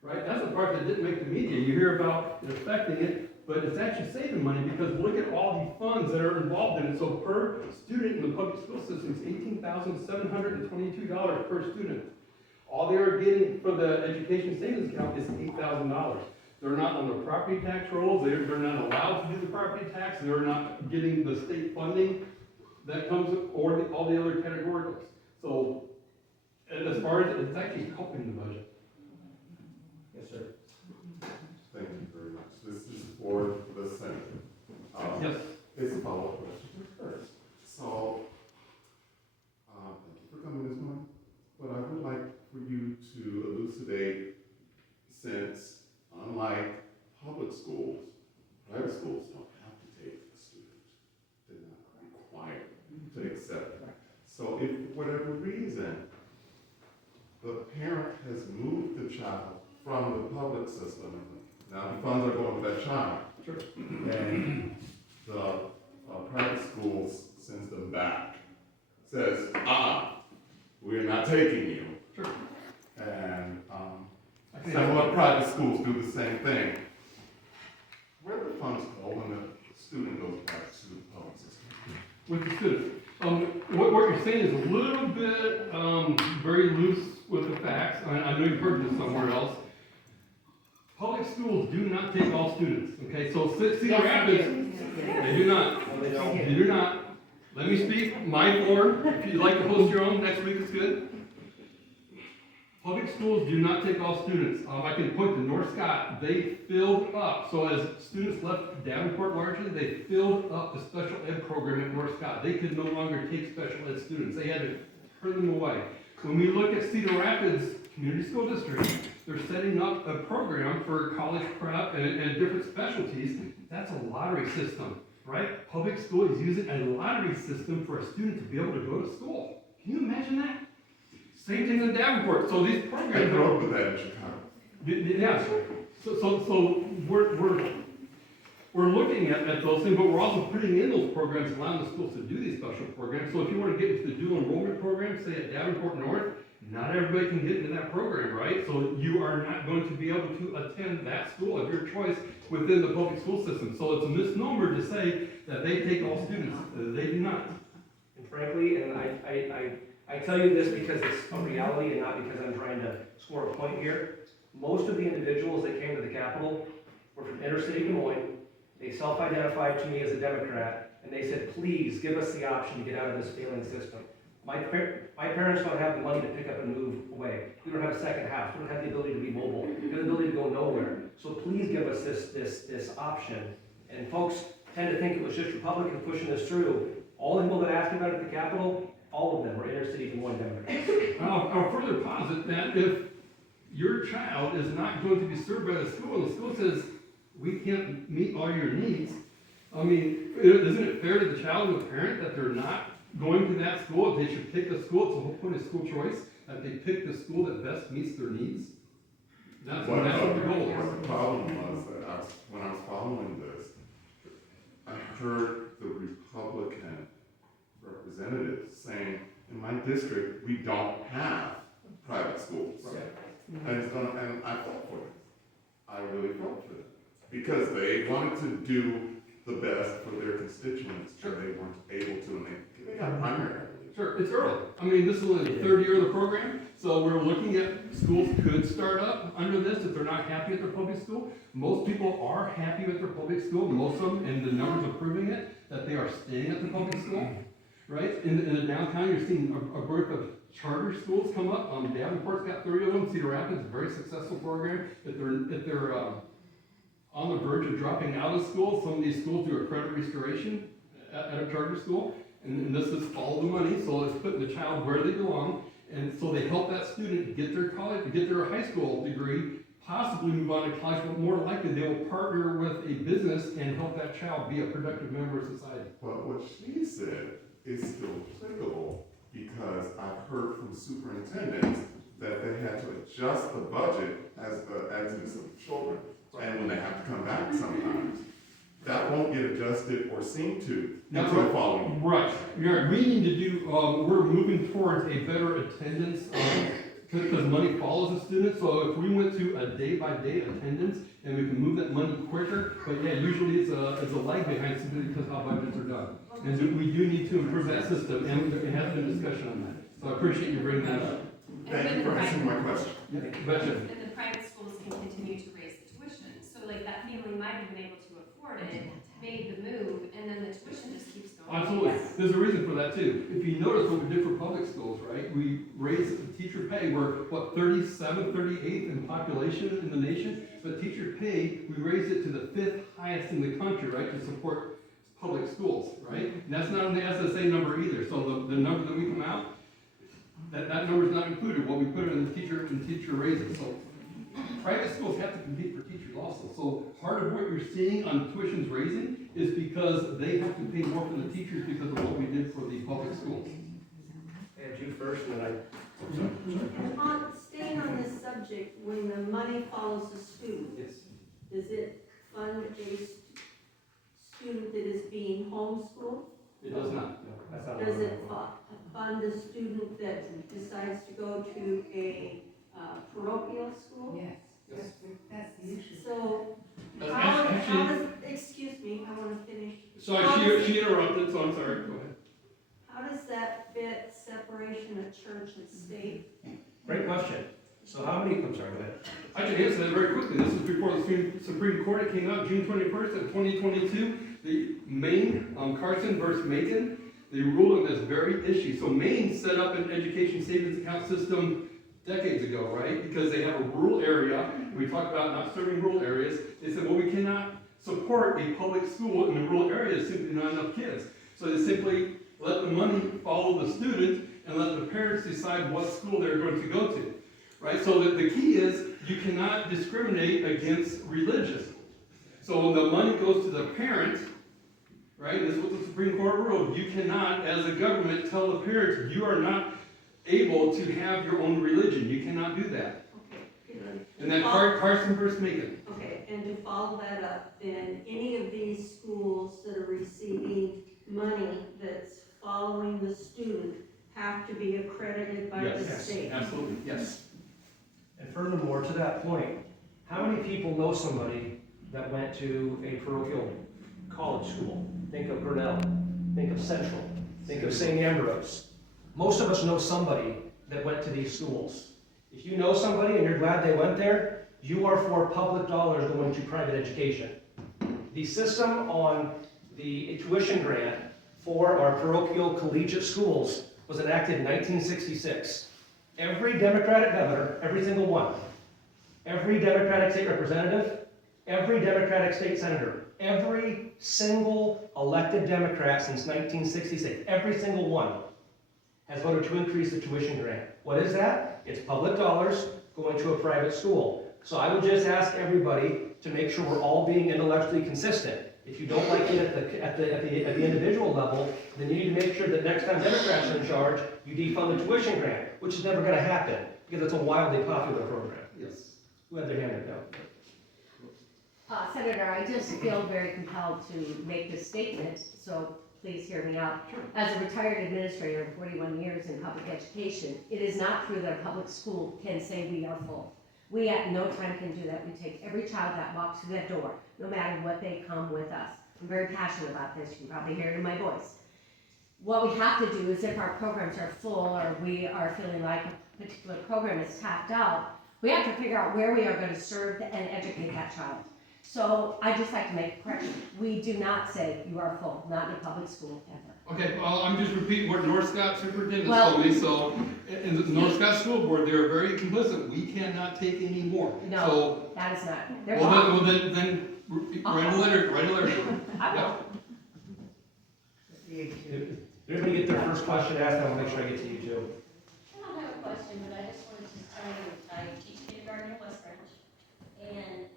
right? That's the part that didn't make the media. You hear about it affecting it, but it's actually saving money because look at all the funds that are involved in it. So per student in the public school system is $18,722 per student. All they are getting for the education savings account is $8,000. They're not on the property tax rolls. They're not allowed to do the property tax. They're not getting the state funding that comes with, or all the other categories. So as far as it's actually helping the budget. Yes, sir. Thank you very much. This is for the Senate. Yes. It's a follow-up question first. So, thank you for coming this morning. But I would like for you to elucidate, since unlike public schools, private schools don't have to take a student. They're not required to accept them. So if for whatever reason, the parent has moved the child from the public system, now the funds are going to that child. Sure. And the private schools sends them back, says, we're not taking you. Sure. And several private schools do the same thing. Where do the funds go when the student goes back to the public system? With the student. What you're saying is a little bit very loose with the facts. I know you've heard this somewhere else. Public schools do not take all students, okay? So Cedar Rapids, they do not. They do not. Let me speak my board. If you'd like to host your own, next week is good. Public schools do not take all students. I can point to North Scott. They filled up. So as students left Davenport largely, they filled up the special ed program at North Scott. They could no longer take special ed students. They had to turn them away. When we look at Cedar Rapids Community School District, they're setting up a program for college prep and different specialties. That's a lottery system, right? Public school is using a lottery system for a student to be able to go to school. Can you imagine that? Same thing in Davenport. So these programs. I grew up with that in Chicago. Yeah. So we're looking at those things, but we're also putting in those programs, allowing the schools to do these special programs. So if you want to get into the dual enrollment program, say at Davenport North, not everybody can get into that program, right? So you are not going to be able to attend that school of your choice within the public school system. So it's a misnomer to say that they take all students. They do not. And frankly, and I tell you this because it's a reality and not because I'm trying to score a point here. Most of the individuals that came to the Capitol were from inner city Des Moines. They self-identified to me as a Democrat, and they said, please give us the option to get out of this failing system. My parents don't have the money to pick up and move away. We don't have a second house. We don't have the ability to be mobile. We have the ability to go nowhere. So please give us this option. And folks tend to think it was just Republicans pushing this through. All the people that asked me about it at the Capitol, all of them were inner city Des Moines Democrats. I'll further posit that if your child is not going to be served by the school, and the school says, we can't meet all your needs, I mean, isn't it fair to the child and the parent that they're not going to that school? They should pick a school. It's the whole point of school choice, that they pick the school that best meets their needs. That's what the goal is. What the problem was that when I was following this, I heard the Republican representatives saying, in my district, we don't have private schools. Right. And I fought for it. I really fought for it. Because they wanted to do the best for their constituents, sure. And they weren't able to, and they got primary. Sure, it's early. I mean, this is only the third year of the program, so we're looking at schools could start up under this if they're not happy at their public school. Most people are happy with their public school, most of them, and the numbers are proving it, that they are staying at the public school, right? In the downtown, you're seeing a birth of charter schools come up. Davenport's got 30 of them. Cedar Rapids, a very successful program. If they're on the verge of dropping out of school, some of these schools do a credit restoration at a charter school, and this is follow the money, so it's putting the child where they belong, and so they help that student get their college, get their high school degree, possibly move on to college, but more likely they will partner with a business and help that child be a productive member of society. But what she said is still applicable because I've heard from superintendents that they had to adjust the budget as the exodus of children. And when they have to come back sometimes, that won't get adjusted or seen to until the following year. Right, yeah, we need to do, we're moving towards a better attendance, because money follows the student, so if we went to a day-by-day attendance, and we can move that money quicker, but yeah, usually it's a lag behind simply because how budgets are done. And we do need to improve that system, and there has been discussion on that, so I appreciate you bringing that up. Thank you for answering my question. Yeah, question. And the private schools can continue to raise the tuition, so like that family might have been able to afford it, made the move, and then the tuition just keeps going. Absolutely, there's a reason for that too. If you notice what we did for public schools, right, we raised teacher pay, we're what, 37th, 38th in population in the nation, but teacher pay, we raised it to the 5th highest in the country, right, to support public schools, right? And that's not in the SSA number either, so the number that we come out, that number is not included, what we put in the teacher raises. So private schools have to compete for teachers also. So part of what you're seeing on tuitions raising is because they have to pay more for the teachers because of what we did for the public schools. And you first, and then And staying on this subject, when the money follows the student, yes. does it fund a student that is being homeschooled? It does not. No, that's not. Does it fund a student that decides to go to a parochial school? Yes, that's the issue. So, excuse me, I want to finish. So she interrupted, so I'm sorry, go ahead. How does that fit separation of church and state? Great question. So how many, I'm sorry, go ahead. I can answer that very quickly. This is before the Supreme Court. It came out June 21st of 2022. The Maine, Carson versus Macon, they ruled on this very issue. So Maine set up an education savings account system decades ago, right? Because they have a rural area. We talked about not serving rural areas. They said, well, we cannot support a public school in a rural area. There's simply not enough kids. So they simply let the money follow the student and let the parents decide what school they're going to go to, right? So the key is you cannot discriminate against religious. So when the money goes to the parent, right, this is what the Supreme Court ruled, you cannot, as a government, tell the parents you are not able to have your own religion. You cannot do that. Okay. And that Carson versus Macon. Okay, and to follow that up, then any of these schools that are receiving money that's following the student have to be accredited by the state? Absolutely, yes. And furthermore, to that point, how many people know somebody that went to a parochial college school? Think of Grinnell, think of Central, think of St. Ambrose. Most of us know somebody that went to these schools. If you know somebody and you're glad they went there, you are for public dollars going to private education. The system on the tuition grant for our parochial collegiate schools was enacted in 1966. Every Democratic governor, every single one, every Democratic state representative, every Democratic state senator, every single elected Democrat since 1966, every single one has voted to increase the tuition grant. What is that? It's public dollars going to a private school. So I would just ask everybody to make sure we're all being intellectually consistent. If you don't like it at the individual level, then you need to make sure that next time Democrats are in charge, you defund the tuition grant, which is never going to happen because it's a wildly popular program. Yes. Who had their hand up? Senator, I just feel very compelled to make this statement, so please hear me out. Sure. As a retired administrator of 41 years in public education, it is not true that a public school can say we are full. We at no time can do that. We take every child that walks through that door, no matter what they come with us. I'm very passionate about this. You can probably hear it in my voice. What we have to do is if our programs are full or we are feeling like a particular program is tapped out, we have to figure out where we are going to serve and educate that child. So I just like to make a correction. We do not say you are full, not in a public school ever. Okay, well, I'm just repeating what North Scott Superintendent told me, so, in the North Scott School Board, they're very complicit, we cannot take any more. No, so, that is not. Well, then, write a letter to them. I will. They're going to get their first question asked, and I'll make sure I get to you too. I don't have a question, but I just wanted to tell you, I teach kindergarten in West Branch, and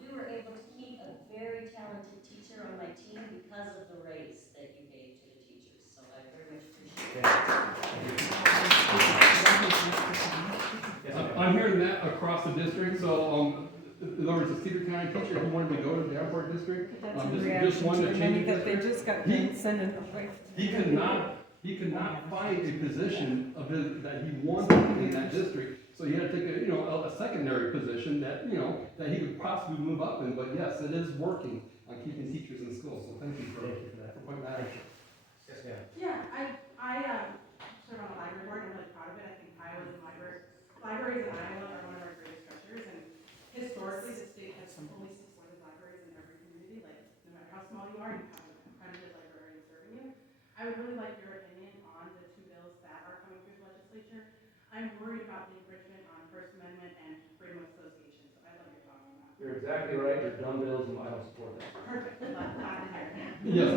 we were able to keep a very talented teacher on my team because of the raise that you gave to the teachers, so I very much appreciate it. Thank you. that across the district, so, in other words, a Cedar County teacher who wanted to go to the Davenport district, just one that changed the district. He could not find a position of his, that he wanted in that district, so he had to take a secondary position that, that he could possibly move up in, but yes, it is working on keeping teachers in school, so thank you for pointing that out. Yes, ma'am. Yeah, I serve on the library board, and I'm really proud of it. I think Iowa's libraries in Iowa are one of our greatest treasures, and historically, the state has only supported libraries in every community, like, no matter how small you are, you have an accredited librarian serving you. I would really like your opinion on the two bills that are coming through the legislature. I'm worried about the infringement on First Amendment and freedom of association, so I'd love your thoughts on that. You're exactly right, they're dumb bills and I don't support them. Perfect, glad to hear. Yes,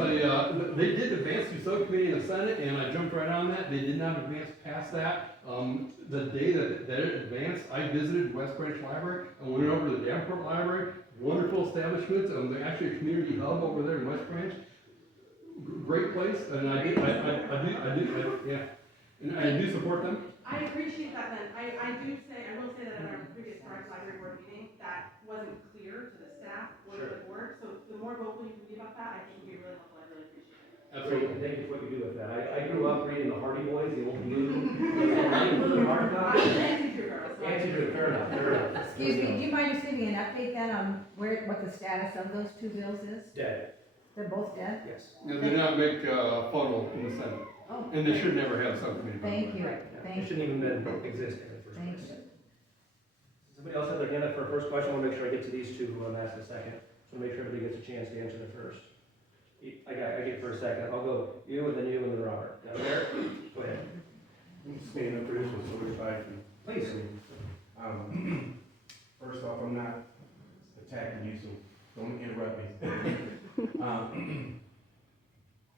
they did advance through subcommittee in the Senate, and I jumped right on that. They did not advance past that. The day that it advanced, I visited West Branch Library. I went over to the Davenport Library, wonderful establishments. They're actually a community hub over there in West Branch. Great place, and I do support them. I appreciate that then. I will say that at our previous direct library board meeting, that wasn't clear to the staff or to the board. So the more vocal you can be about that, I think would be really helpful. I really appreciate it. Absolutely, thank you for what you do with that. I grew up reading the Hardy Boys, the old blue hard copy. Fair enough. Excuse me, do you mind just giving me an update then on what the status of those two bills is? Dead. They're both dead? Yes. They did not make a photo in the Senate. Oh. And they should never have subcommittee. Thank you, It thank you. shouldn't even been exist in the first Thank place. you. Somebody else have their hand up for a first question? I want to make sure I get to these two who I'm asked in a second. So make sure everybody gets a chance to answer the first. I get for a second. I'll go you and then you and then Robert. Now, Eric, go ahead. I'm stand up for this one, so everybody can. Please. First off, I'm not attacking you, so don't interrupt me.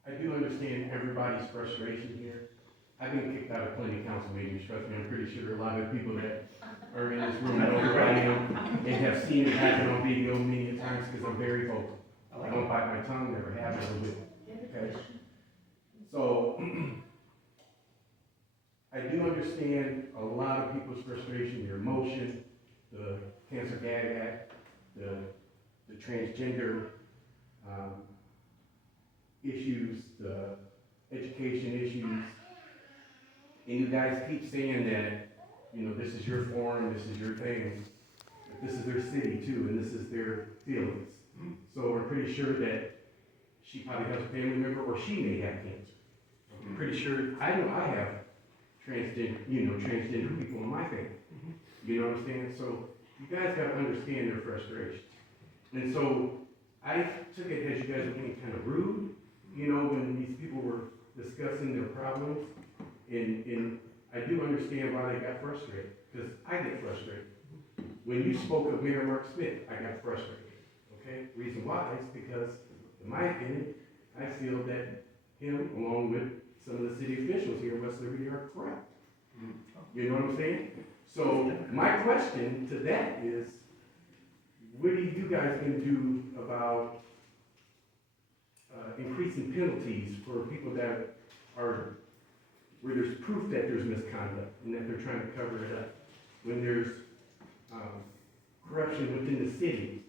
I do understand everybody's frustration here. I've been kicked out of plenty of council meetings, trust me, I'm pretty sure a lot of people that are in this room know who I am and have seen it happen on video many times because I'm very vocal. I don't bite my tongue, never have, never will. Okay? So, I do understand a lot of people's frustration, your emotion, the Cancer Gag Act, the transgender issues, the education issues. And you guys keep saying that, this is your forum, this is your thing. But this is their city too, and this is their feelings. So we're pretty sure that she probably has a family member, or she may have cancer. I'm pretty sure, I know I have transgender people in my family. You know what I'm saying? So you guys gotta understand their frustration. And so I took it as you guys were being kind of rude, when these people were discussing their problems. And I do understand why they got frustrated, because I get frustrated. When you spoke of Mayor Mark Smith, I got frustrated. Okay? Reason why is because, in my opinion, I feel that him, along with some of the city officials here in West Liberty, are corrupt. You know what I'm saying? So my question to that is, what are you guys going to do about increasing penalties for people that are, where there's proof that there's misconduct and that they're trying to cover it up? When there's corruption within the city,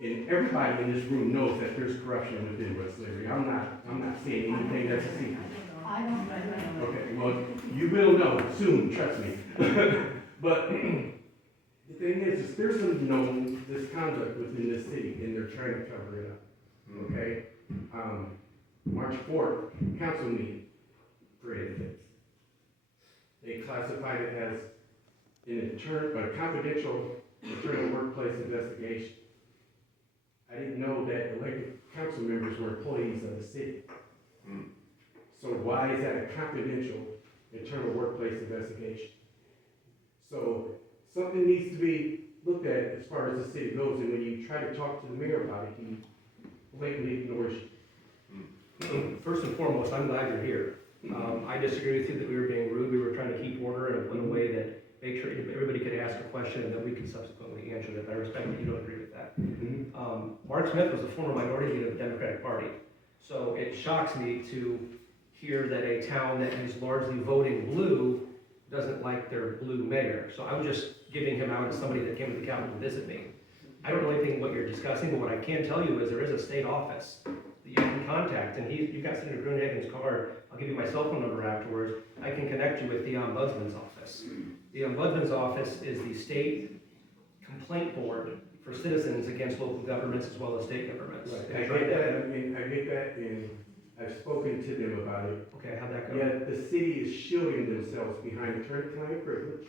and everybody in this room knows that there's corruption within West Liberty. I'm not saying anything that's a secret. I don't know. Okay, well, you will know soon, trust me. But the thing is there's some known misconduct within this city, and they're trying to cover it up. Okay? March 4th, council meeting, for instance. They classified it as a confidential internal workplace investigation. I didn't know that elected council members were employees of the city. So why is that a confidential internal workplace investigation? So something needs to be looked at as far as the city goes, and when you try to talk to the mayor about it, he blatantly ignores you. First and foremost, I'm glad you're here. I disagree with you that we were being rude. We were trying to keep order in a way that make sure everybody could ask a question and that we could subsequently answer it. I respect that you don't agree with that. Mark Smith was a former minority leader of the Democratic Party. So it shocks me to hear that a town that is largely voting blue doesn't like their blue mayor. So I would just giving him out as somebody that came to the Capitol to visit me. I don't know anything what you're discussing, but what I can tell you is there is a state office that you can contact, and you've got Senator Gruenhagen's card. I'll give you my cell phone number afterwards. I can connect you with the Ombudsman's office. The Ombudsman's office is the state complaint board for citizens against local governments as well as state governments. Right. I get that, and I've spoken to them about it. Okay, how'd that go? Yeah, the city is shielding themselves behind attorney-client privilege.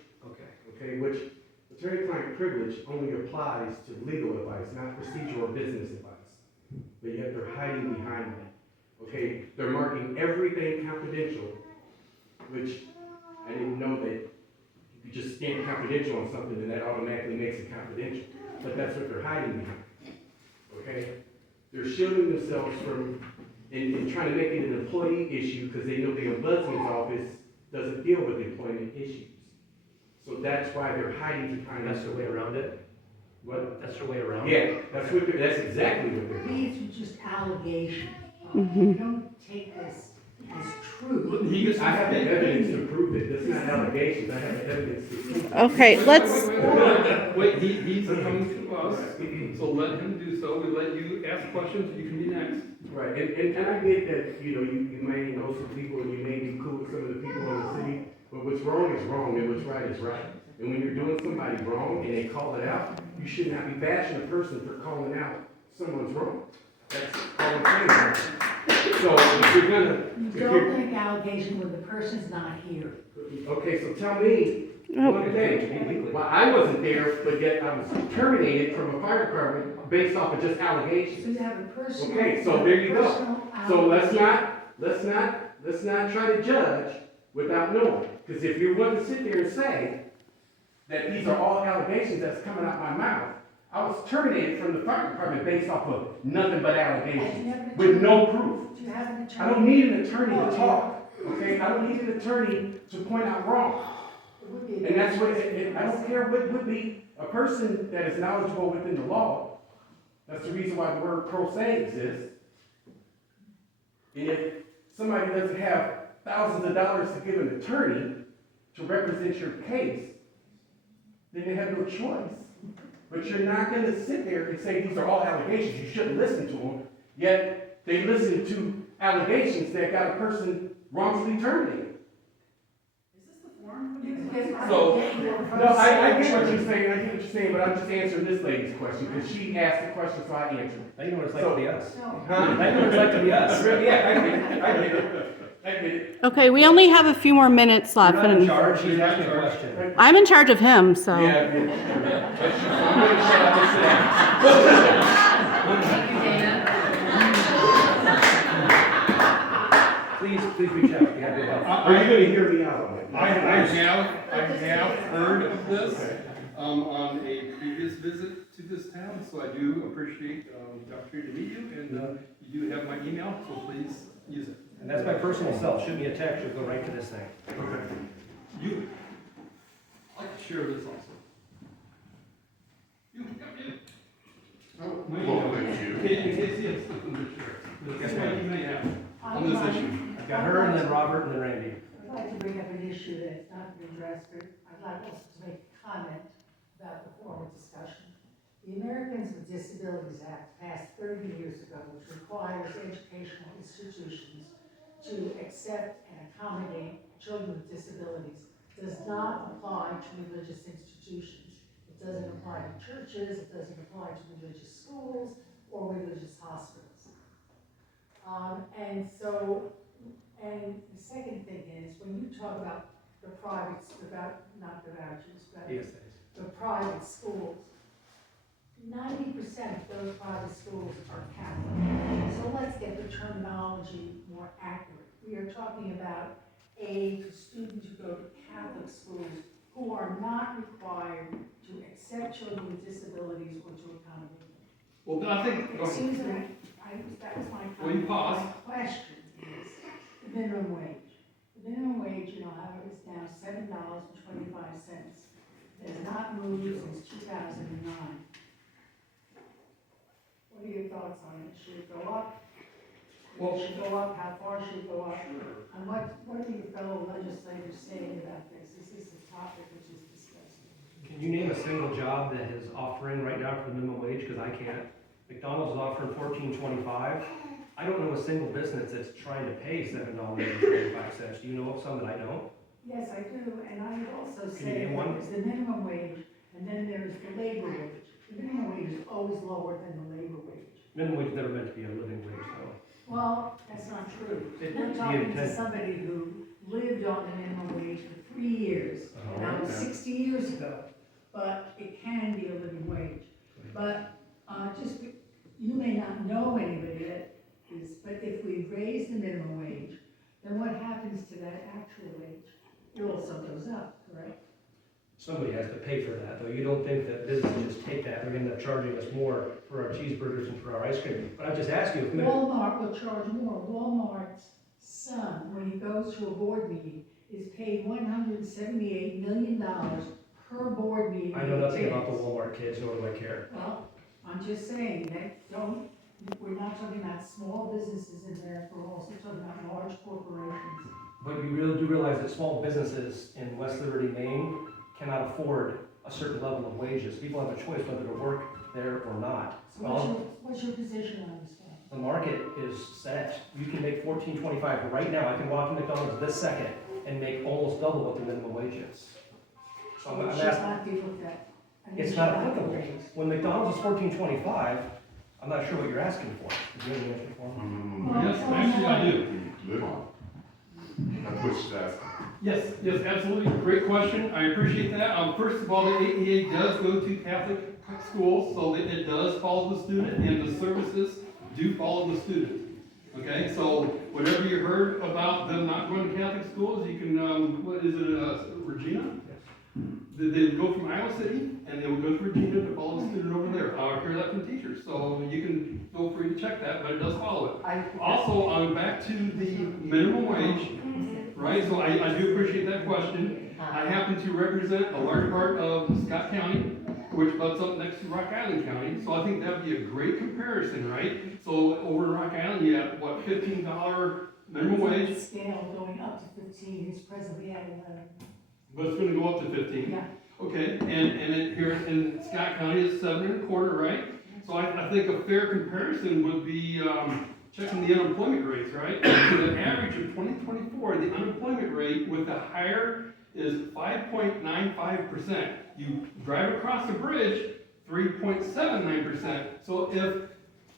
Okay, which attorney-client privilege only applies to legal advice, not procedural or business advice. But yet they're hiding behind that. Okay, they're marking everything confidential, which I didn't know that you could just stamp confidential on something and that automatically makes it confidential. But that's what they're hiding behind. Okay, they're shielding themselves from and trying to make it an employee issue because they know the Ombudsman's office doesn't deal with employment issues. So that's why they're hiding behind. That's their way around it? What? That's their way around it? Yeah, that's exactly what they're doing. These are just allegations. Mhm. You don't take this as true. I have the evidence to prove it. That's not allegations. I have the evidence to prove it. Okay, let's, Wait, he's coming to us, so let him do so. We let you ask questions, you can be next. Right, and I get that, you may know some people and you may be cool with some of the people in the city, but what's wrong is wrong and what's right is right. And when you're doing somebody wrong and they call it out, you should not be bashing a person for calling out someone's wrong. That's all I'm saying. So if you're gonna, You don't make allegation when the person's not here. okay, so tell me one thing. Well, I wasn't there, but yet I was terminated from a fire department based off of just allegations. So you have a personal. Okay, so there you go. personal So allegation. let's not try to judge without knowing. Because if you want to sit there and say that these are all allegations that's coming out my mouth, I was terminated from the fire department based off of nothing but allegations with no proof. Do you have an attorney? I don't need an attorney to talk, okay? I don't need an attorney to point out wrong. It would be a And that's what, I don't care what would be a person that is knowledgeable within the law. That's the reason why the word pro se exists. And if somebody doesn't have thousands of dollars to give an attorney to represent your case, then they have no choice. But you're not going to sit there and say these are all allegations. You shouldn't listen to them. Yet they listen to allegations that got a person wrongfully terminated. So, no, I get what you're saying, but I'm just answering this lady's question, because she asked the question, so I answered. Now you know what it's like to be us. Huh? I know what it's like to be us. Yeah, I get it. okay, we only have a few more minutes left. You're not in and charge, she's asking a question. I'm in charge of him, so. Yeah, I'm going to shut up and sit down. Please reach out. You have to help. Are you going to hear me out on it? I have heard of this, on a previous visit to this town, so I do appreciate, the opportunity to meet you, and, you do have my email, so please use it. And that's my personal cell. Shoot me a text, you'll go right to this thing. Okay. I'd like to share this also. You. Oh, My well, email. thank you. In case you have something to share. That's what you may have on this issue. I've got her and then Robert and then Randy. I'd like to bring up an issue that's not been addressed, but I'd like also to make a comment about the former discussion. The Americans with Disabilities Act passed 30 years ago, which requires educational institutions to accept and accommodate children with disabilities. Does not apply to religious institutions. It doesn't apply to churches, it doesn't apply to religious schools or religious hospitals. And the second thing is, when you talk about the private, not the vouchers, but the private schools, 90% of those private schools are Catholic. So let's get the terminology more accurate. We are talking about aid to students who go to Catholic schools who are not required to accept children with disabilities or to accommodate them. Well, then I think. Excuse me, that was my comment. Will you pause? My question is the minimum wage. The minimum wage, how it is now $7.25. It has not moved since 2009. What are your thoughts on it? Should it go up? Well, Should it go up? How far should it go up? And what are your fellow legislators saying about this? Is this a topic which is discussed? Can you name a single job that is offering right now for the minimum wage? Because I can't. McDonald's is offering $14.25. I don't know a single business that's trying to pay $7.25. Do you know of some that I don't? Yes, I do, and I would also Can you say name that one? there's the minimum wage, and then there's the labor wage. The minimum wage is always lower than the labor wage. Minimum wage is never meant to be a living wage, though. Well, that's not true. It- We're the talking to intent- somebody who lived on the minimum wage for 3 years, and that was okay. 60 years ago. But it can be a living wage. But, you may not know anybody that is, but if we raise the minimum wage, then what happens to that actual wage? It also goes up, correct? Somebody has to pay for that, though. You don't think that businesses just take that, they're gonna end up charging us more for our cheeseburgers and for our ice cream. But I'm just asking you, if Walmart will charge more. Walmart's son, when he goes to a board meeting, is paid $178 million per board meeting. I know nothing about the Walmart kids, nor do I care. Well, I'm just saying that we're not talking about small businesses in there, we're also talking about large corporations. But you really do realize that small businesses in West Liberty, Maine cannot afford a certain level of wages. People have a choice whether to work there or not. So Well, what's your position on this thing? the market is set. You can make $14.25 right now. I can walk to McDonald's this second and make almost double what the minimum wage is. So I'm It should asking, not be looked at. I mean, it's it not should be applicable. raised. When McDonald's is $14.25, I'm not sure what you're asking for. Do you have an answer for me? Yes, actually I do. That's what she's asking. Yes, absolutely, great question, I appreciate that. First of all, the AEA does go to Catholic schools, so that it does follow the student, and the services do follow the student. Okay, so whatever you heard about them not going to Catholic schools, you can, what is it, Regina? They would go from Iowa City, and they would go to Regina to follow the student over there. I hear that from teachers, so you can feel free to check that, but it does follow it. Also, back to the minimum wage, right, so I do appreciate that question. I happen to represent a large part of Scott County, which butts up next to Rock Island County, so I think that would be a great comparison, right? So over in Rock Island, you have, what, $15 minimum wage? Scale going up to 15, it's presently at 11. But it's gonna go up to 15. Yeah. Okay, and it, here in Scott County is 7.25, right? So I think a fair comparison would be, checking the unemployment rates, right? So the average of 2024, the unemployment rate with the higher is 5.95%. You drive across the bridge, 3.79%. So if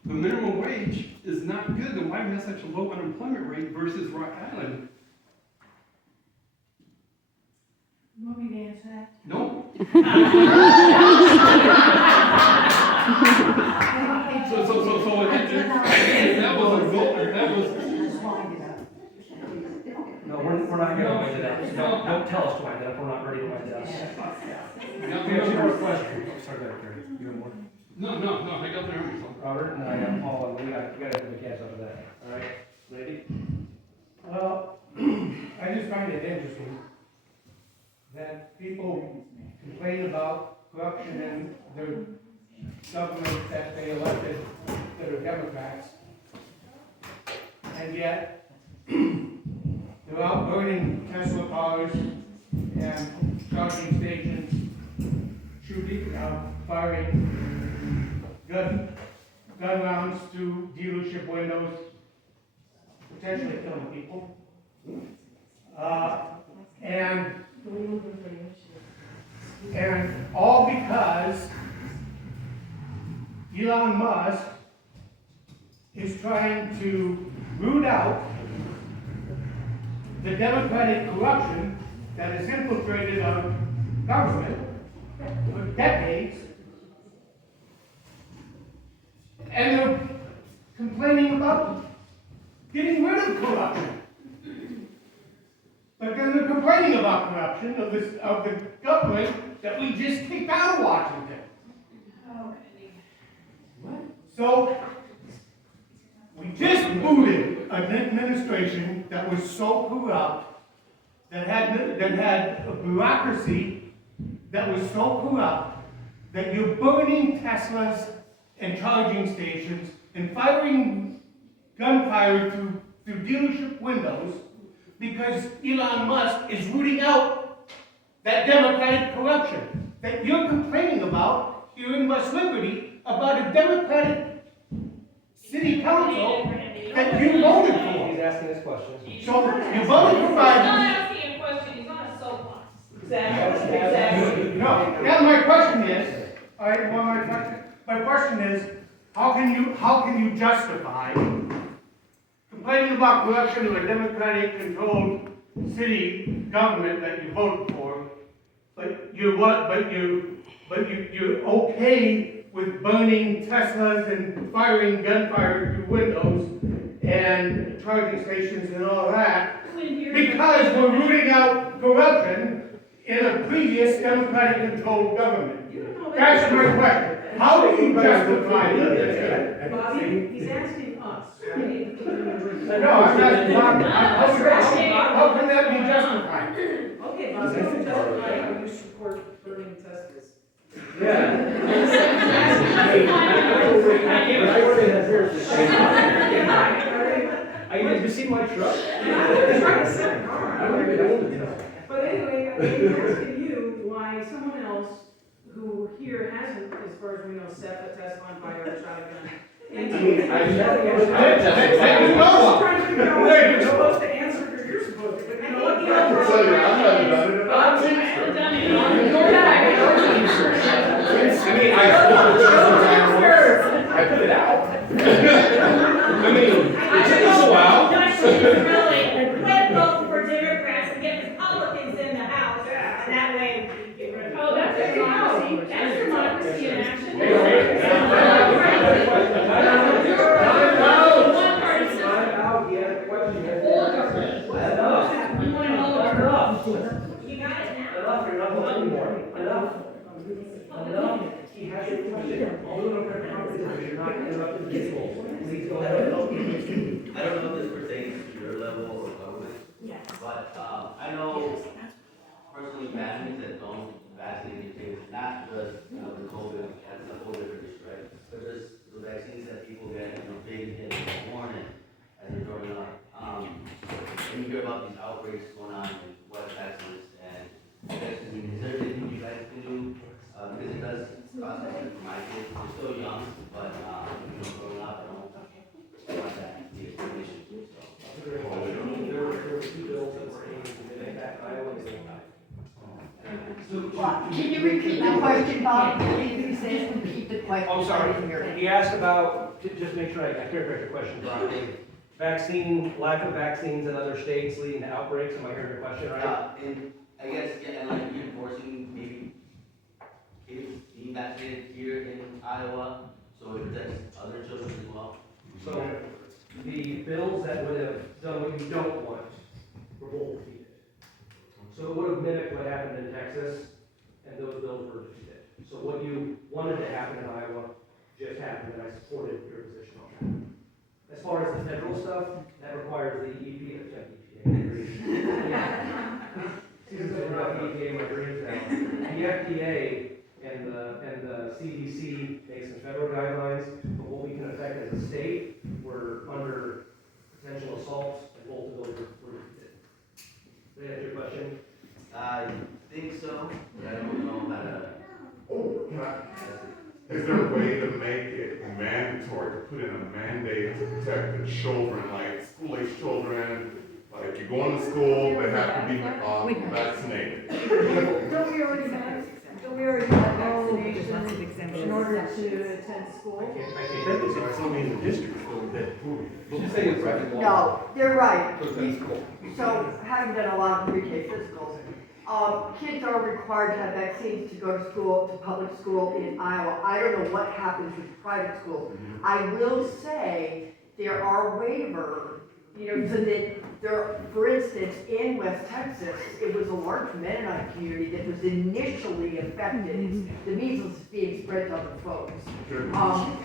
the minimum wage is not good, then why do we have such a low unemployment rate versus Rock Island? You want me to answer that? No. I That was a goal, that was. No, we're not gonna wind it up. Don't tell us to wind it up, we're not ready to wind it up. We have two more questions. Oh, sorry, go ahead, Kerry. You have more? No, I got there. Robert, and I got Paul, and we gotta have the catch up of that. All right, lady? Well, I just find it interesting that people complain about corruption in the government that they elected that are Democrats. And yet, they're out burning Tesla cars and charging stations, shooting, firing gun rounds through dealership windows, potentially killing people. And all because Elon Musk is trying to root out the democratic corruption that has infiltrated our government for decades. And they're complaining about getting rid of corruption. But then they're complaining about corruption of the government that we just kicked out of Washington. So, we just booted an administration that was so corrupt, that had a bureaucracy that was so corrupt, that you're burning Teslas and charging stations and firing gunfire through dealership windows because Elon Musk is rooting out that democratic corruption. that you're complaining about here in West Liberty about a Democratic city council that you voted for. He's asking this question. So you voted for Biden. He's not asking a question, he's on a soapbox. Exactly. No, now my question is, all right, well, my question is, how can you justify complaining about corruption of a Democratic controlled city government that you voted for, but you're okay with burning Teslas and firing gunfire through windows and charging stations and all that, because we're rooting out corruption in a previous Democratic controlled government? That's my question. How do you justify that? Bobby, he's asking us. No, I'm asking Bob, how can that be justified? Okay, Bobby, don't justify how you support burning Teslas. Did you see my truck? But anyway, I'm asking you why someone else who here hasn't, as far as we know, set a Tesla on fire or shot a gun. I'm trying to figure out what you're supposed to answer, because you're supposed to, but you know what? I can tell you, I haven't done it in about 10 years. I put it out. I mean, it took us a while. Quit voting for Democrats and get Republicans in the House, and that way we can get rid of. Oh, that's your democracy, that's your democracy in action. You got it now. Enough, you're not voting anymore. Enough. He has your question. All the you're not interrupting the people. Please go ahead. I don't know if this pertains to your level of government. Yes. But, I know personally families that don't vaccinate their kids, not just, the COVID, that's a whole different issue, right? But just the vaccines that people get, big and born in as they're growing up. And you hear about these outbreaks going on in West Texas, and I guess, is there anything you guys can do? Because it does cost me for my kids, they're still young, but, growing up, I don't want that to be an issue, so. There were two bills that were aimed to impact Iowa and Can you repeat the question, Bob? Please repeat the question. I'm sorry, he asked about, just make sure I characterize the question properly. Vaccine, lack of vaccines in other states leading to outbreaks, am I hearing your question right? And I guess, yeah, and like reinforcing maybe kids being vaccinated here in Iowa, so it protects other children as well. So, the bills that would have done what you don't want were both defeated. So it would have mimicked what happened in Texas, and those bills were defeated. So what you wanted to happen in Iowa just happened, and I supported your position on that. As far as the federal stuff, that requires the EPA, the FDA and the CDC make some federal guidelines, but what we can affect as a state, we're under potential assault, and both of those were defeated. Did that answer your question? I think so, but I don't know how to. Is there a way to make it mandatory, to put in a mandate to protect the children, like school-age children? Like you go into school, they have to be vaccinated. Don't we already have vaccination in order to attend school? I can't think of it's only in the district, so that. No, you're right. So, having done a lot of pre-K physicals, kids are required to have vaccines to go to school, to public school in Iowa. I don't know what happens with private schools. I will say there are waivers, so that there, for instance, in West Texas, it was a large Mennonite community that was initially affected. The measles is being spread to other folks.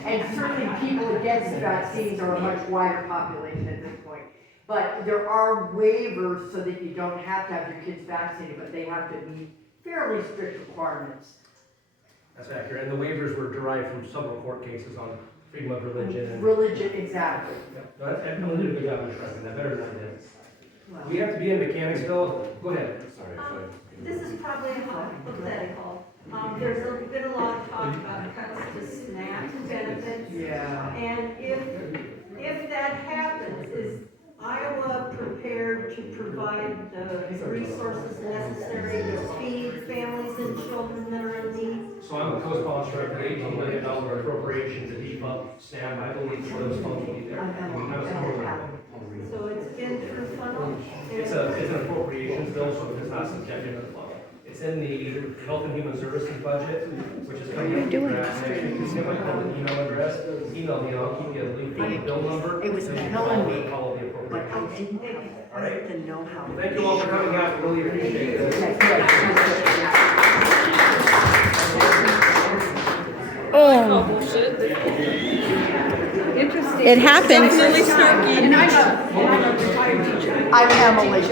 And certainly people against vaccines are a much wider population at this point. But there are waivers so that you don't have to have your kids vaccinated, but they have to meet fairly strict requirements. That's accurate, and the waivers were derived from several court cases on freedom of religion. And religion, exactly. I'm gonna do a good job of stressing that, better than I did. We have to be in Mechanicsville. Go ahead. This is probably hypothetical, There's been a lot of talk about cuts to SNAP benefits. Yeah. And if that happens, is Iowa prepared to provide the resources necessary to feed families and children that are in need? So I'm a co-sponsor of the $18 million appropriation to defund SNAP. I believe that those funds will be there. So it's been through funnel? It's an appropriations bill, so it's not subjected to the fund. It's in the Health and Human Services budget, which is coming up in draft next week. You can my public email address, email me, and I'll keep you a link to the bill number. It was so you can telling follow me, the appropriations. but I didn't have the know-how. Thank you all for coming out, really appreciate it. Oh. It happened. I'm Emily.